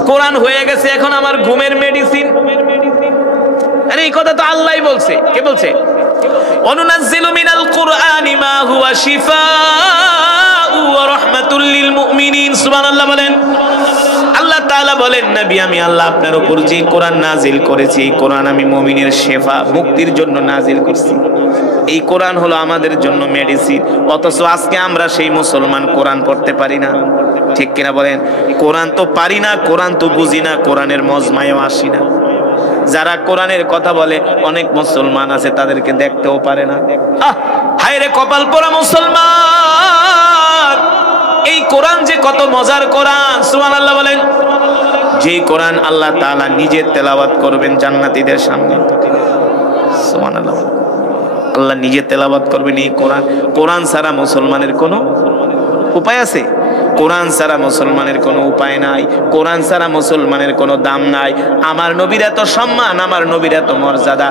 কোরআন হয়ে গেছে এখন আমার ঘুমের মেডিসিন আরে এই কথা তো আল্লাহই বলছে কে বলছে অনুনাজ্জিলু মিনাল কুরআনি মা হুয়া শিফাউ ওয়া রাহমাতুল লিল মুমিনিন সুবহানাল্লাহ বলেন আল্লাহ তাআলা বলেন নবী আমি আল্লাহ আপনার উপর যে কোরআন নাজিল করেছি এই কোরআন আমি মুমিনের শিফা মুক্তির জন্য নাজিল করছি এই কোরআন হলো আমাদের জন্য মেডিসিন অথচ আজকে আমরা সেই মুসলমান কোরআন পড়তে পারি না ঠিক কিনা বলেন কোরআন তো পারি না কোরআন তো বুঝি না কোরআনের মজমায়ও আসি না যারা কোরআনের কথা বলে অনেক মুসলমান আছে তাদেরকে দেখতেও পারে না হায় রে কপাল পোড়া মুসলমান এই কোরআন যে কত মজার কোরআন সুবহানাল্লাহ বলেন যে কোরআন আল্লাহ তাআলা নিজে তেলাওয়াত করবেন জান্নাতীদের সামনে সুবহানাল্লাহ আল্লাহ নিজে তেলাওয়াত করবেন এই কোরআন ছাড়া মুসলমানের কোনো উপায় আছে কোরআন ছাড়া মুসলমানের কোনো উপায় নাই কোরআন ছাড়া মুসলমানের কোনো দাম নাই আমার নবীর এত সম্মান আমার নবীর এত মর্যাদা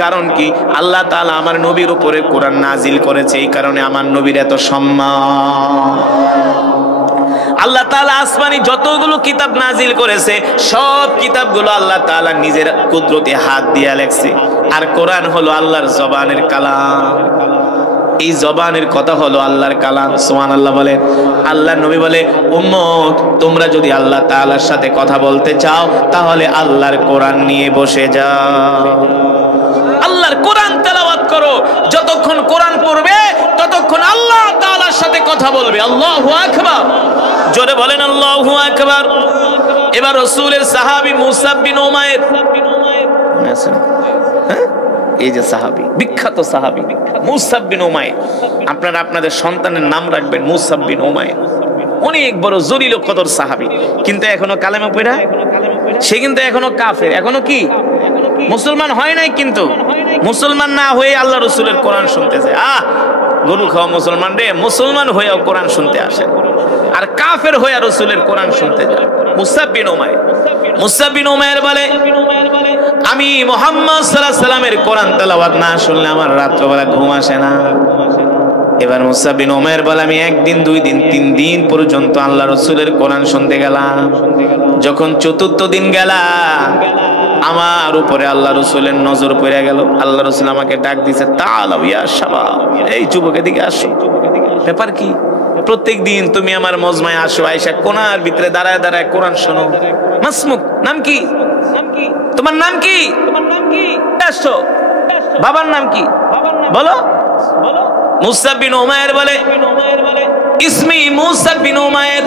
কারণ কি আল্লাহ তাআলা আমার নবীর উপরে কোরআন নাজিল করেছে এই কারণে আমার নবীর এত সম্মান আল্লাহ তাআলা আসমানি যতগুলো কিতাব নাজিল করেছে সব কিতাবগুলো আল্লাহ তাআলা নিজের কুদরতে হাত দিয়ে লেখছে আর কোরআন হলো আল্লাহর জবানের কালাম এই জবানের কথা হলো আল্লাহর কালাম সুবহানাল্লাহ বলেন আল্লাহর নবী বলে উম্মত তোমরা যদি আল্লাহ তাআলার সাথে কথা বলতে চাও তাহলে আল্লাহর কোরআন নিয়ে বসে যাও আল্লাহর কোরআন তেলাওয়াত করো যতক্ষণ কোরআন পড়বে ততক্ষণ আল্লাহ তাআলার সাথে কথা বলবে আল্লাহু আকবার জোরে বলেন আল্লাহু আকবার এবার রাসূলের সাহাবী মুসা বিন উমাইর এই যে সাহাবী বিখ্যাত সাহাবী মুসা বিন উমাইর আপনারা আপনাদের সন্তানের নাম রাখবেন মুসা বিন উমাইর অনেক বড় জলিল কদর সাহাবী কিন্তু এখনো কালেমা পড়া সে কিন্তু এখনো কাফের এখনো কি মুসলমান হয় নাই কিন্তু মুসলমান না হয়ে আল্লাহ রাসূলের কোরআন শুনতে যায় গরু খাওয়া মুসলমান রে মুসলমান হয়েও কোরআন শুনতে আসেন আর কাফের হয়ে রাসূলের কোরআন শুনতে যায় মুসা বিন উমাইর বলে আমি মুহাম্মদ সাল্লাল্লাহু আলাইহি সাল্লামের কোরআন তেলাওয়াত না শুনলে আমার রাত্রিবেলা ঘুম আসে না এবার মুসা বিন উমাইর বলে আমি একদিন দুই দিন তিন দিন পর্যন্ত আল্লাহ রাসূলের কোরআন শুনতে গেলাম যখন চতুর্থ দিন গেলাম আমার উপরে আল্লাহ রাসূলের নজর পড়ে গেল আল্লাহ রাসূল আমাকে ডাক দিয়েছে তাআলাও ইয়া শাবাব এই যুবক এদিকে আসো ব্যাপার কি প্রত্যেকদিন তুমি আমার মজমায় আসো আয়েশা কোনার ভিতরে দাঁড়ায় দাঁড়ায় কোরআন শোনো মাসমুক নাম কি তোমার নাম কি আসো বাবার নাম কি বলো মুসা বিন উমাইর বলে ইসমি মুসা বিন উমাইর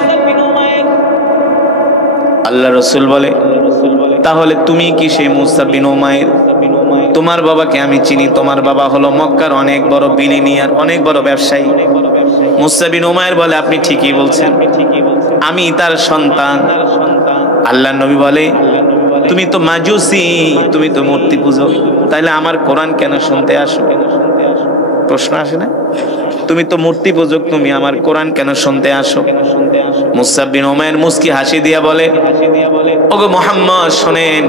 আল্লাহ রাসূল বলে তাহলে তুমি কি সেই মুসা বিন উমাইর তোমার বাবাকে আমি চিনি তোমার বাবা হলো মক্কার অনেক বড় বিলিনিয়ার অনেক বড় ব্যবসায়ী মুসা বিন উমাইর বলে আপনি ঠিকই বলছেন আমি তার সন্তান আল্লাহর নবী বলে তুমি তো মাজুসি তুমি তো মূর্তি পূজক তাইলে আমার কোরআন কেন শুনতে আসো প্রশ্ন আসে না তুমি তো মূর্তি পূজক তুমি আমার কোরআন কেন শুনতে আসো মুসা বিন উমাইর মুস্কি হাসি দিয়া বলে ওগো মুহাম্মদ শুনেন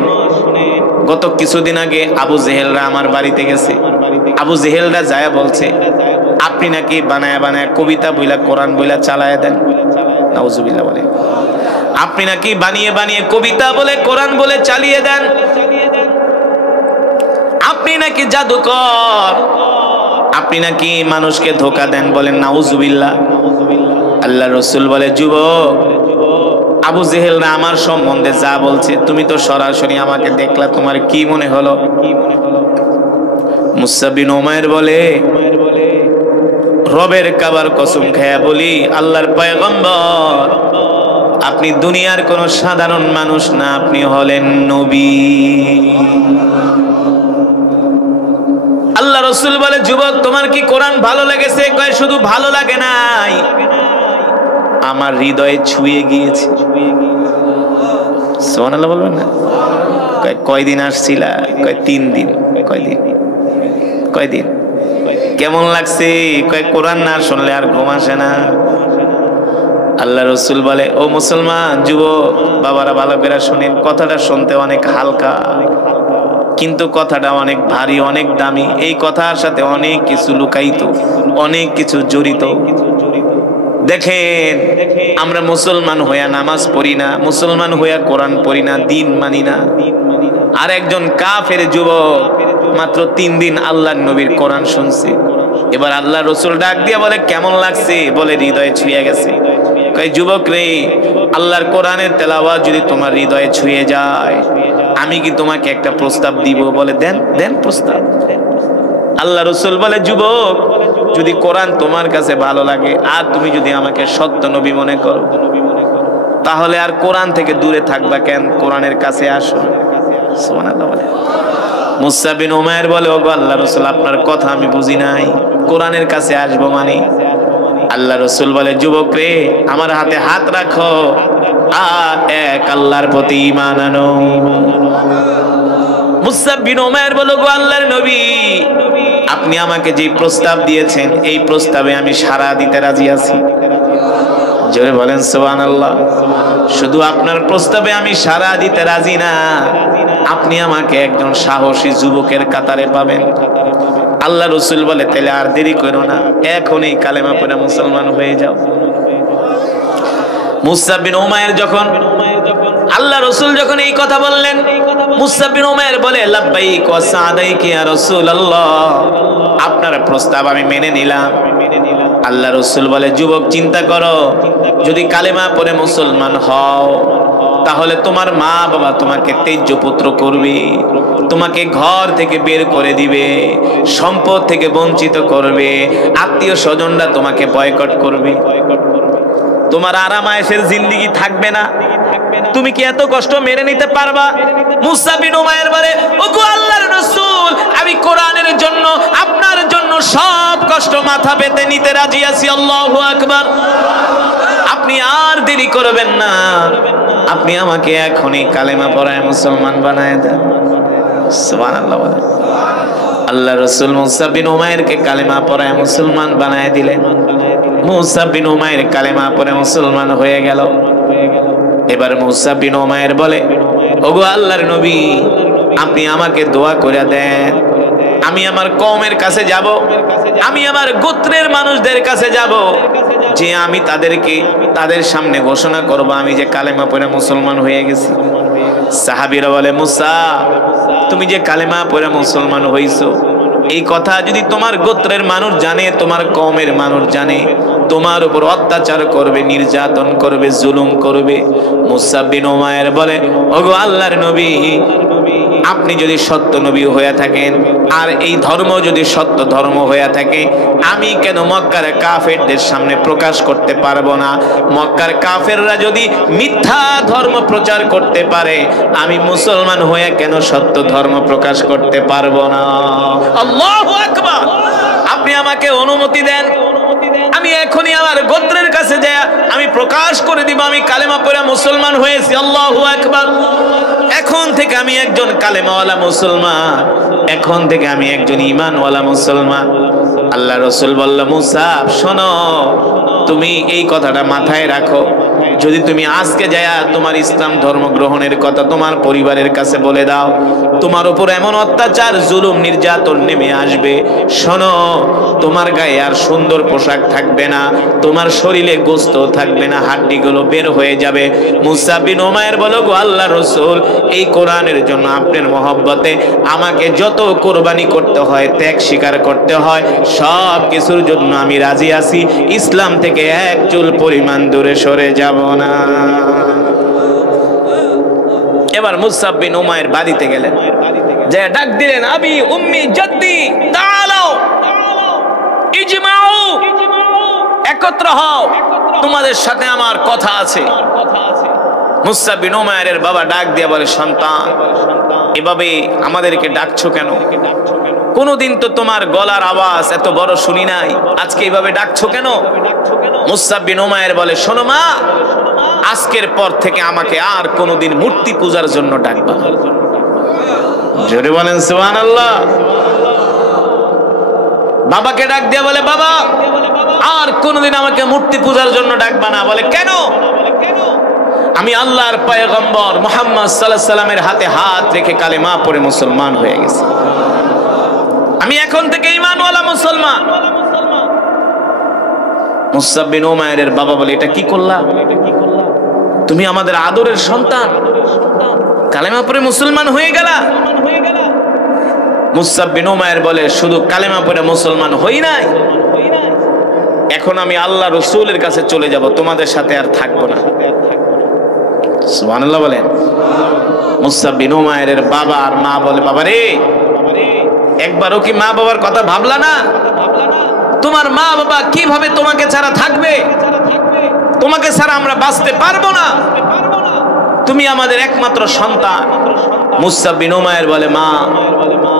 গত কিছুদিন আগে আবু জেহেলরা আমার বাড়িতে গেছে আবু জেহেলরা যায় বলছে আপনি নাকি বানায় বানায় কবিতা বইলা কোরআন বইলা চালায় দেন। নাউজুবিল্লাহ বলে আপনি নাকি বানিয়ে বানিয়ে কবিতা বলে কোরআন বলে চালিয়ে দেন, আপনি নাকি জাদুকর, আপনি নাকি মানুষকে ধোঁকা দেন, বলেন নাউজুবিল্লাহ। আল্লাহ রাসূল বলে যুবক, আবু জেহেল না আমার সম্বন্ধে যা বলছে তুমি তো সরাসরি আমাকে দেখলা, তোমার কি মনে হলো? মুসা বিন উমাইর বলে রবের কাবার কসম খায়া বলি আল্লাহর পয়গম্বর, আপনি দুনিয়ার কোন সাধারণ মানুষ না, আপনি হলেন নবী। আল্লাহ রাসূল বলে যুবক তোমার কি কোরআন ভালো লেগেছে? কয় শুধু ভালো লাগে নাই, আমার হৃদয়ে ছুঁয়ে গিয়েছে। সুবহানাল্লাহ বলবেন না? কয় কয়দিন আসছিলা? কয় 3 দিন। কয়দিন? কয়দিন? কেমন লাগছে? কয় কোরআন না শুনলে আর ঘুম আসে না। আল্লাহ রাসূল বলে ও মুসলমান যুবক বাবারা ভালো করে শুনেন, কথাটা শুনতে অনেক হালকা কিন্তু কথাটা অনেক ভারী, অনেক দামি। এই কথার সাথে অনেক কিছু লুকায়িত, অনেক কিছু জড়িত। দেখেন আমরা মুসলমান হইয়া নামাজ পড়ি না, মুসলমান হইয়া কোরআন পড়ি না, দিন মানি না। আর একজন কাফের যুবক মাত্র 3 দিন আল্লাহর নবীর কোরআন শুনছে। এবার আল্লাহ রাসূল ডাক দিয়া বলে কেমন লাগছে? বলে হৃদয়ে ছুঁয়ে গেছে। কয় যুবক রে, আল্লাহর কোরআনের তেলাওয়াত যদি তোমার হৃদয়ে ছুঁয়ে যায় আমি কি তোমাকে একটা প্রস্তাব দিব? বলে দেন দেন প্রস্তাব। আল্লাহ রাসূল বলে যুবক যদি কোরআন তোমার কাছে ভালো লাগে আর তুমি যদি আমাকে সত্য নবী মনে করো তাহলে আর কোরআন থেকে দূরে থাকবা কেন? কোরআনের কাছে আসো। সুবহানাল্লাহ বলে। মুসা বিন উমাইর বলে ওগো আল্লাহ রাসূল আপনার কথা আমি বুঝি নাই, কোরআনের কাছে আসবো মানে? আল্লাহ রাসূল বলে যুবক রে আমার হাতে হাত রাখো আর এক আল্লাহর প্রতি ঈমান আনো। মুসা বিন উমাইর বলে ওগো আল্লাহর নবী আপনি আমাকে যে প্রস্তাব দিয়েছেন এই প্রস্তাবে আমি সাড়া দিতে রাজি আছি। জোরে বলেন সুবহানাল্লাহ। শুধু আপনার প্রস্তাবে আমি সাড়া দিতে রাজি না, আপনি আমাকে একজন সাহসী যুবকের কাতারে পাবেন। আল্লাহ রাসূল বলে তাহলে আর দেরি করো না, এখনই কালেমা পড়ে মুসলমান হয়ে যাও। মুসা বিন উমাইর যখন আল্লাহ রাসূল যখন এই কথা বললেন, মুসা বিন উমাইর বলে লাব্বাইক ওয়া সাদাইক ইয়া রাসূলুল্লাহ, আপনার প্রস্তাব আমি মেনে নিলাম। আল্লাহ রাসূল বলে যুবক চিন্তা করো, যদি কালেমা পড়ে মুসলমান হও তাহলে তোমার মা বাবা তোমাকে তেজ্য পুত্র করবে, তোমাকে ঘর থেকে বের করে দিবে, সম্পদ থেকে বঞ্চিত করবে, আত্মীয় স্বজনরা তোমাকে বয়কট করবে, তোমার আরাম আয়েশের জিন্দেগি থাকবে না। তুমি কি এত কষ্ট মেনে নিতে পারবা? মুসা বিন উমাইর বলে ওগো আল্লাহর রাসূল আমি কোরআনের জন্য আপনার জন্য সব কষ্ট মাথা পেতে নিতে রাজি আছি। আল্লাহু আকবার। আপনি আর দেরি করবেন না, আপনি আমাকে এখনই কালেমা পড়ায় মুসলমান বানায় দেন। সুবহানাল্লাহ বলে। আল্লাহ রাসূল মুসা বিন উমাইরকে কালেমা পড়ায় মুসলমান বানায় দিলেন। মুসা বিন উমাইর কালেমা পড়ে মুসলমান হয়ে গেল। এবার মুসা বিন উমাইর বলে ওগো আল্লাহর নবী আপনি আমাকে দোয়া করে দেন, আমি আমার কওমের কাছে যাব, আমি আমার গোত্রের মানুষদের কাছে যাব, যে আমি তাদের সামনে ঘোষণা করব আমি যে কালেমা পড়ে মুসলমান হয়ে গেছি। সাহাবীরা বলে মুসা তুমি যে কালেমা পড়ে মুসলমান হইছো এই কথা যদি তোমার গোত্রের মানুষ জানে, তোমার কওমের মানুষ জানে, তোমার উপর অত্যাচার করবে, নির্যাতন করবে, জুলুম করবে। মুসা বিন উমাইর বলে ওগো আল্লাহর নবী আপনি যদি সত্য নবী হয়ে থাকেন আর এই ধর্ম যদি সত্য ধর্ম হয়ে থাকে আমি কেন মক্কার কাফেরদের সামনে প্রকাশ করতে পারবো না? মক্কার কাফেররা যদি মিথ্যা ধর্ম প্রচার করতে পারে আমি মুসলমান হয়ে কেন সত্য ধর্ম প্রকাশ করতে পারবো না? আল্লাহু আকবার। আপনি আমাকে অনুমতি দেন, আমি এখনই আমার গোত্রের কাছে যাই আমি প্রকাশ করে দিব আমি কালেমা পড়ে মুসলমান হয়েছি। আল্লাহু আকবার। এখন থেকে আমি একজন কালেমাওয়ালা মুসলমান, এখন থেকে আমি একজন ঈমানওয়ালা মুসলমান। আল্লাহ রাসূল বলল মুসা শোনো তুমি এই কথাটা মাথায় রাখো, যদি তুমি আজকে যায়া তোমার ইসলাম ধর্ম গ্রহণের কথা তোমার পরিবারের কাছে বলে দাও, তোমার উপর এমন অত্যাচার জুলুম নির্যাতন নেমে আসবে, শোনো তোমার গায়ে আর সুন্দর পোশাক থাকবে না, তোমার শরীরে গোস্ত থাকবে না, হাড্ডিগুলো বের হয়ে যাবে। মুসআব বিন উমাইর বলো, গো আল্লাহর রাসূল, এই কোরআনের জন্য আপনার মহব্বতে আমাকে যত কোরবানি করতে হয়, ত্যাগ স্বীকার করতে হয়, সব কিছুর জন্য আমি রাজি আছি, ইসলাম থেকে এক চুল পরিমাণ দূরে সরে যাব না। এবার মুসআব বিন উমাইর বাড়িতে গেলেন, যে ডাক দিলেন, আবি উম্মি জাদ্দি তাআলাও ইজমাউ, একত্র হও, তোমাদের সাথে আমার কথা আছে। মুসআব বিন উমাইরের বাবা ডাক দিয়ে বলে, সন্তান এভাবে আমাদেরকে ডাকছো কেন? কোনদিন তো তোমার গলার আওয়াজ এত বড় শুনি নাই, আজকে এভাবে ডাকছো কেন? মুসআব বিন উমাইর বলে, শোনো মা, আজকের পর থেকে আমাকে আর কোনদিন মূর্তি পূজার জন্য ডাকবা না। জোরে বলেন সুবহানাল্লাহ। বাবাকে ডাক দিয়ে বলে, বাবা আর কোনদিন আমাকে মূর্তি পূজার জন্য ডাকবা না। বলে, কেন? আমি আল্লাহর পয়গম্বর মুহাম্মদ সাল্লাল্লাহু আলাইহি সাল্লামের হাতে হাত রেখে কালেমা পড়ে মুসলমান হয়ে গেছি, আমি এখন থেকে ঈমানওয়ালা মুসলমান। মুসআব বিন উমাইরের বাবা বলে, এটা কি করলা? তুমি আমাদের আদরের সন্তান, কালেমা পড়ে মুসলমান হয়ে গেলা। মুসআব বিন উমাইর বলে, শুধু কালেমা পড়ে মুসলমান হই নাই, এখন আমি আল্লাহ রাসূলের কাছে চলে যাব, তোমাদের সাথে আর থাকবো না। সুবহানাল্লাহ বলেন। মুসআব বিন উমাইরের বাবা আর মা বলে, বাবা রে, একবারও কি মা বাবার কথা ভাবলা না? তোমার মা বাবা কিভাবে তোমাকে ছাড়া থাকবে? তোমাকে ছাড়া আমরা বাঁচতে পারবো না, তুমি আমাদের একমাত্র সন্তান। মুসআব বিন উমাইর বলে, মা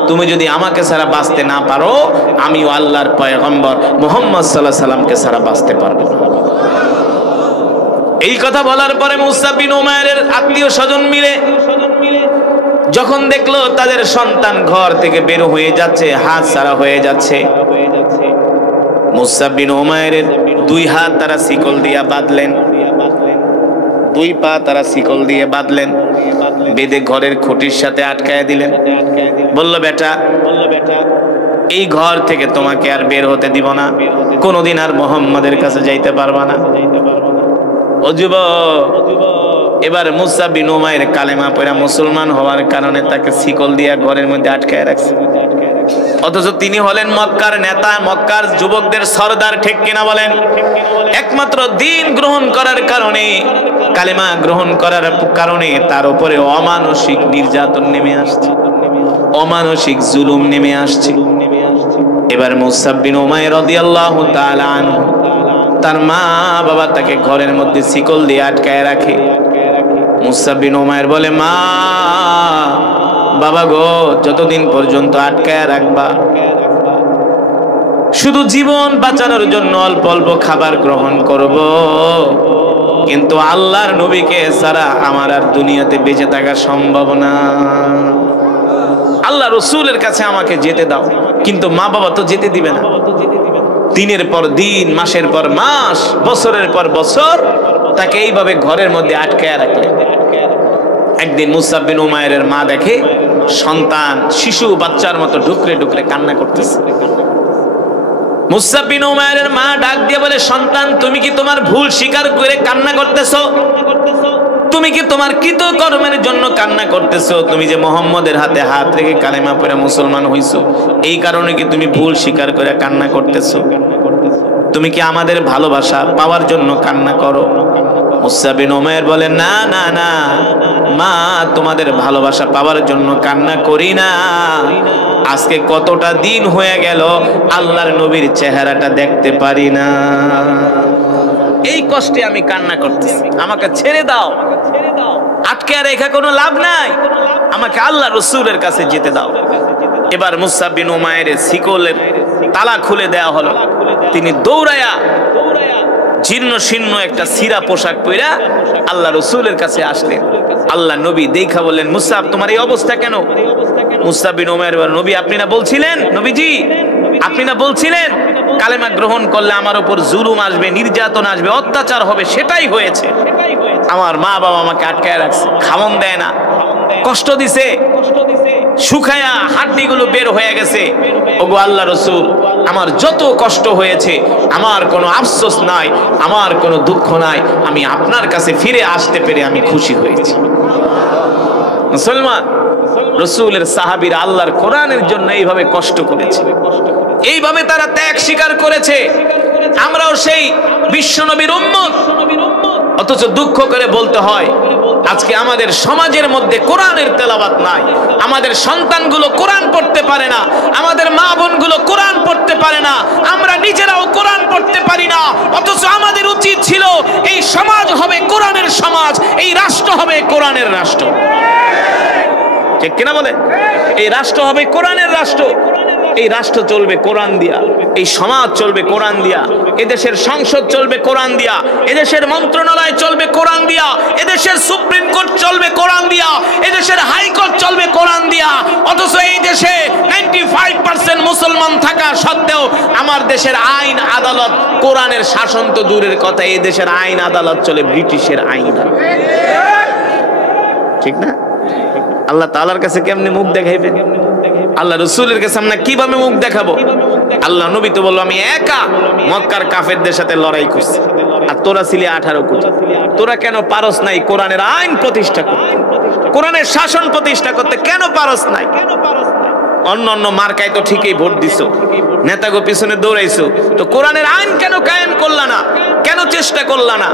তুমি যদি আমাকে ছাড়া বাঁচতে না পারো, আমিও আল্লাহর পয়গম্বর মুহাম্মদ সাল্লাল্লাহু আলাইহি সাল্লামকে ছাড়া বাঁচতে পারবো না। এই কথা বলার পরে মুসআব বিন উমাইরের আত্মীয় স্বজন মিলে যখন দেখলো তাদের সন্তান ঘর থেকে বের হয়ে যাচ্ছে, হাত ছাড়া হয়ে যাচ্ছে, মুসআব বিন উমাইরের দুই হাত তারা শিকল দিয়ে বাঁধলেন, দুই পা তারা শিকল দিয়ে বাঁধলেন, বেঁধে ঘরের খুঁটির সাথে আটকায় দিলেন। বলল, বেটা এই ঘর থেকে তোমাকে আর বের হতে দিব না, কোনোদিন আর মুহাম্মাদের কাছে যাইতে পারবা না। ও যুবক, এবার মুসআব বিন উমাইর কালেমা পড়া মুসলমান হওয়ার কারণে তাকে শিকল দিয়ে ঘরের মধ্যে আটকায় রাখছে, অথচ তিনি হলেন মক্কার নেতা, মক্কার যুবকদের সরদার, ঠিক কিনা বলেন? একমাত্র দ্বীন গ্রহণ করার কারণে, কালেমা গ্রহণ করার কারণে তার উপরে অমানসিক নির্যাতন নেমে আসছে, অমানসিক জুলুম নেমে আসছে। এবার মুসআব বিন উমাইর রাদিয়াল্লাহু তাআলা আনহু, তার মা বাবা তাকে ঘরের মধ্যে শিকল দিয়ে আটকায় রাখে। মুসআব বিন উমাইর বলে, মা বাবা গো, যতদিন পর্যন্ত আটকায় রাখবা, শুধু জীবন বাঁচানোর জন্য অল্প অল্প খাবার গ্রহণ করব, কিন্তু আল্লাহর নবীকে ছাড়া আমার আর দুনিয়াতে বেঁচে থাকা সম্ভব না। আল্লাহ রাসূলের কাছে আমাকে যেতে দাও, কিন্তু মা বাবা তো যেতে দিবে না। দিনের পর দিন, মাসের পর মাস, বছরের পর বছর তাকে এইভাবে ঘরের মধ্যে আটকায় রাখলেন। একদিন মুসআব বিন উমাইরের মা দেখে সন্তান শিশু বাচ্চার মতো ঢুকরে ঢুকরে কান্না করতেছে। মুসআব বিন উমাইরের মা ডাক দিয়ে বলে, সন্তান তুমি কি তোমার ভুল স্বীকার করে কান্না করতেছো? তুমি কি তোমার কৃতকর্মের জন্য কান্না করতেছো? তুমি যে মুহাম্মদের হাতে হাত রেখে কালেমা পড়ে মুসলমান হইছো, এই কারণে কি তুমি ভুল স্বীকার করে কান্না করতেছো? তুমি কি আমাদের ভালোবাসা পাওয়ার জন্য কান্না করো? মুসআব বিন উমাইর বলে, না না না মা, তোমাদের ভালোবাসা পাওয়ার জন্য কান্না করি না, আজকে কতটা দিন হয়ে গেল আল্লাহর নবীর চেহারাটা দেখতে পারি না, এই কষ্টে আমি কান্না করতেছি, আমাকে ছেড়ে দাও, আটকে রেখে কোনো লাভ নাই, আমাকে আল্লাহ রাসূলের কাছে যেতে দাও। এবার মুসআব বিন উমাইরের শিকলের তালা খুলে দেওয়া হলো। তিনি দৌড়ায়া জীর্ণ শীর্ণ একটা সিরা পোশাক পরা আল্লাহ রাসূলের কাছে আসলেন। আল্লাহ নবী দেখা বললেন, মুসআব তোমার এই অবস্থা কেন? মুসআব বিন উমাইর বলেন, নবী আপনি না বলছিলেন, নবীজি আপনি না বলছিলেন কালেমা গ্রহণ করলে আমার উপর জুলুম আসবে, নির্যাতন আসবে, অত্যাচার হবে, সেটাই হয়েছে। আমার মা বাবা আমাকে আটকায় রাখছে, খাওন দেয় না, কষ্ট দিছে, শুকায়া হাড্ডিগুলো বের হয়ে গেছে। ওগো আল্লাহ রাসূল, আমার যত কষ্ট হয়েছে আমার কোনো আফসোস নাই, আমার কোনো দুঃখ নাই, আমি আপনার কাছে ফিরে আসতে পেরে আমি খুশি হয়েছি। মুসলমান, রাসূলের সাহাবীরা আল্লাহর কোরআনের জন্য এইভাবে কষ্ট করেছে, এইভাবে তারা ত্যাগ স্বীকার করেছে। আমরাও সেই বিশ্বনবীর উম্মত, অথচ দুঃখ করে বলতে হয় আজকে আমাদের সমাজের মধ্যে কোরআনের তেলাওয়াত নাই, আমাদের সন্তানগুলো কোরআন পড়তে পারে না, আমাদের মা বোনগুলো কোরআন পড়তে পারে না, আমরা নিজেরাও কোরআন পড়তে পারি না। অথচ আমাদের উচিত ছিল এই সমাজ হবে কোরআনের সমাজ, এই রাষ্ট্র হবে কোরআনের রাষ্ট্র। ঠিক কিনা বলে? এই রাষ্ট্র হবে কোরআনের রাষ্ট্র, এই রাষ্ট্র চলবে কোরআন দিয়া, এই সমাজ চলবে কোরআন দিয়া, এদেশের সংসদ চলবে কোরআন দিয়া, এদেশের মন্ত্রণালয় চলবে কোরআন দিয়া, এদেশের সুপ্রিম কোর্ট চলবে কোরআন দিয়া, এদেশের হাইকোর্ট চলবে কোরআন দিয়া। অথচ এই দেশে 95% মুসলমান থাকা সত্ত্বেও আমার দেশের আইন আদালত, কোরআনের শাসন তো দূরের কথা, এই দেশের আইন আদালত চলে ব্রিটিশের আইন। ঠিক না? আল্লাহ তাআলার কাছে কেমনে মুখ দেখাইবেন? আল্লাহ রাসূলের কাছে আমরা কিভাবে মুখ দেখাবো? আল্লাহ নবী তো বলল, আমি একা মক্কার কাফেরদের সাথে লড়াই করছি, আর তোরা ছিলি 18 কোটি। তোরা কেন পারস নাই কোরআনের আইন প্রতিষ্ঠা করতে, কোরআনের শাসন প্রতিষ্ঠা করতে? কেন পারস নাই? অন্য অন্য মার্কায় তো ঠিকই ভোট দিছো, নেতাগো পিছনে দৌড়াইছো, তো কোরআনের আইন কেন কায়েম করলা না? কেন চেষ্টা করলা না?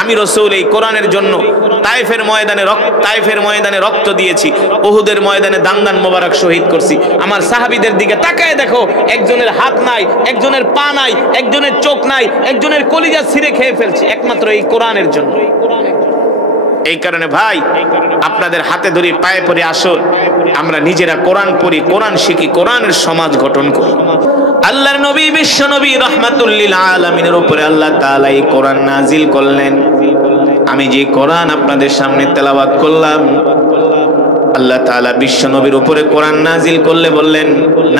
আমি রাসূল এই কোরআনের জন্য তায়েফের ময়দানে রক্ত দিয়েছি, উহুদের ময়দানে দান মোবারক শহীদ করছি। আমার সাহাবীদের দিকে তাকায় দেখো, একজনের হাত নাই, একজনের পা নাই, একজনের চোখ নাই, একজনের কলিজা ছিঁড়ে খেয়ে ফেলছি একমাত্র এই কোরআনের জন্য। এই কারণে ভাই, আপনাদের হাতে ধরে পায়ে পড়ে আসুন, আমরা নিজেরা কোরআন পড়ি, কোরআন শিখি, কোরআনের সমাজ গঠন করি। আল্লাহর নবী বিশ্ব নবী রাহমাতুল লিল আলামিনের উপরে আল্লাহ তাআলা এই কোরআন নাজিল করলেন। আমি যে কোরআন আপনাদের সামনে তেলাওয়াত করলাম, আল্লাহ তাআলা বিশ্ব নবীর উপরে কোরআন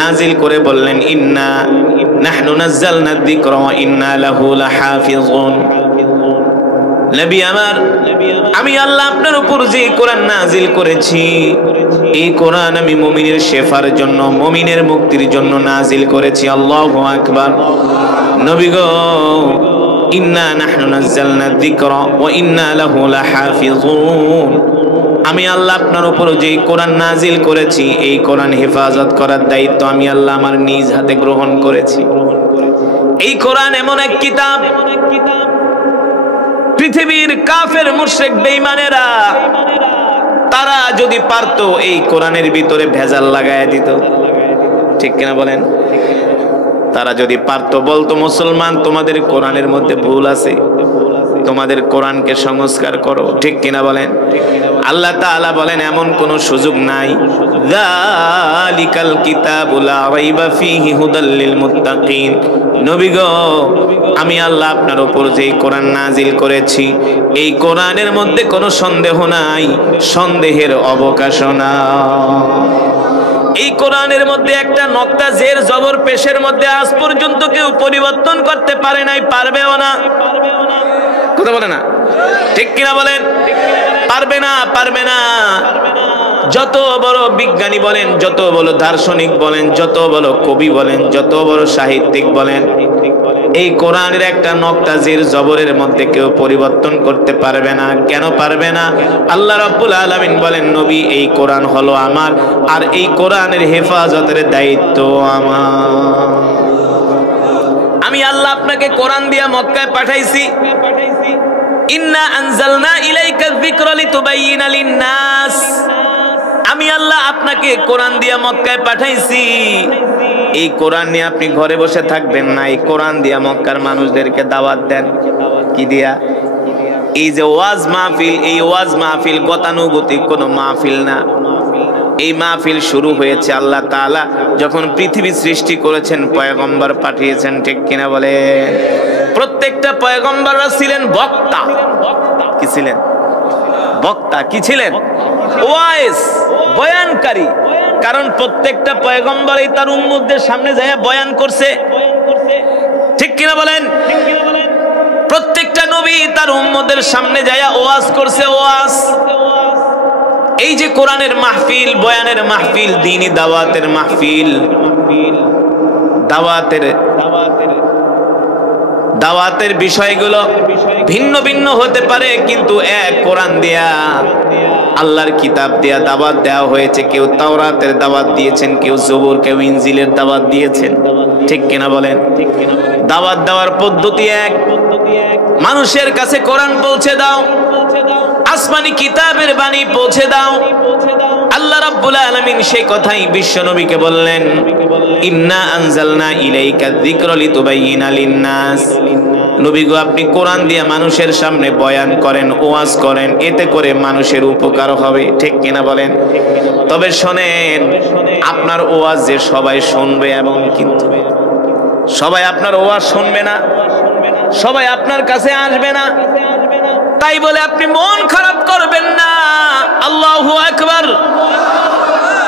নাজিল করে বললেন, ইন্না নাহনু নাযালনা যিকরা ওয়া ইন্না লাহু লাহাফিজুন। নবী আমার, আমি আল্লাহ আপনার উপর যে কোরআন নাজিল করেছি, এই কোরআন আমি মুমিনের শেফার জন্য, মুমিনের মুক্তির জন্য নাজিল করেছি। আল্লাহু আকবার। নবী গো, ইন্না নাহনু নাযালনা যিকরা ওয়া ইন্না লাহু লাহাফিজুন। আমি আল্লাহ আপনার উপর যে কোরআন নাজিল করেছি, এই কোরআন হেফাজত করার দায়িত্ব আমি আল্লাহ আমার নিজ হাতে গ্রহণ করেছি। এই কোরআন এমন এক কিতাব, পৃথিবীর কাফের মুশরিক বেঈমানেরা তারা যদি পারতো এই কোরআনের ভিতরে ভেজাল লাগায়া দিত। ঠিক কিনা বলেন? তারা যদি পারতো, বলতো, মুসলমান তোমাদের কোরআনের মধ্যে ভুল আছে, তোমাদের কোরআনকে সংস্কার করো। ঠিক কিনা বলেন? আল্লাহ তাআলা বলেন, এমন কোন সুযোগ নাই। যালিকাল কিতাবু লা রাইবা ফীহি হুদাল লিল মুত্তাকিন। নবী গো, আমি আল্লাহ আপনার উপর যে কোরআন নাজিল করেছি, এই কোরআনের মধ্যে কোনো সন্দেহ নাই, সন্দেহের অবকাশ নাই। এই কোরআনের মধ্যে একটা নক্তা জের জবর পেশের মধ্যে আজ পর্যন্ত কেউ পরিবর্তন করতে পারে নাই, পারবেও না। কথা বলে না? ঠিক কিনা বলেন? পারবে না। যত বড় বিজ্ঞানী বলেন, যত বড় দার্শনিক বলেন, যত বড় কবি বলেন, যত বড় সাহিত্যিক বলেন, এই কোরআনের একটা নক্তা জের জবরের মধ্যে কেউ পরিবর্তন করতে পারবে না। কেন পারবে না? আল্লাহ রাব্বুল আলামিন বলেন, নবী, এই কোরআন হলো আমার, আর এই কোরআনের হেফাজতের দায়িত্ব আমার। আমি আল্লাহ আপনাকে কোরআন দিয়া মক্কায় পাঠাইছি। ইন্না আনজালনা ইলাইকা যিকরা লিতুবাইয়িনা লিন-নাস। আমি আল্লাহ আপনাকে কোরআন দিয়া মক্কায় পাঠাইছি। এই কোরআন নিয়ে আপনি ঘরে বসে থাকবেন না, এই কোরআন দিয়া মক্কার মানুষদেরকে দাওয়াত দেন। কি দিয়া? এই যে ওয়াজ মাহফিল, এই ওয়াজ মাহফিল গতানুগতিক কোনো মাহফিল না। এই মাহফিল শুরু হয়েছে আল্লাহ তাআলা যখন পৃথিবী সৃষ্টি করেছেন, পয়গম্বর পাঠিয়েছেন। ঠিক কিনা বলে? প্রত্যেকটা পয়গম্বররা ছিলেন বক্তা। কি ছিলেন? বক্তা। কি ছিলেন? ওয়াইজ, বয়ানকারী। কারণ প্রত্যেকটা পয়গম্বরই তার উম্মতদের সামনে যায় বয়ান করছে। ঠিক কিনা বলেন? প্রত্যেকটা নবী তার উম্মতের সামনে যায়া ওয়াজ করছে। ওয়াজ, এই যে কোরআনের মাহফিল, বয়ানের মাহফিল, দ্বীনি দাওয়াতের মাহফিল, দাওয়াতের বিষয়গুলো ভিন্ন ভিন্ন হতে পারে, কিন্তু এক কোরআন দিয়া, আল্লাহর কিতাব দিয়া দাওয়াত দেওয়া হয়েছে। কেউ তাওরাতের দাওয়াত দিয়েছেন, কেউ জবুর, কেউ ইনজিলের দাওয়াত দিয়েছেন। ঠিক কিনা বলেন? দাওয়াত দেওয়ার পদ্ধতি এক। মানুষের কাছে কোরআন পৌঁছে দাও, আসমানি কিতাবের বাণী পৌঁছে দাও। আল্লাহ রাব্বুল আলামিন সেই কথাই বিশ্ব নবীকে বললেন, ইন্না আনজালনা ইলাইকা যিকরা লিতুবাইয়িনা লিন-নাস। নবী গো, আপনি কোরআন দিয়ে মানুষের সামনে বয়ান করেন, ওয়াজ করেন, এতে করে মানুষের উপকার হবে। ঠিক কিনা বলেন? তবে শোনেন, আপনার ওয়াজ যে সবাই শুনবে এমন কিন্তু সবাই আপনার ওয়াজ শুনবে না, সবাই আপনার কাছে আসবে না। তাই বলে আপনি মন খারাপ করবেন না। আল্লাহু আকবার।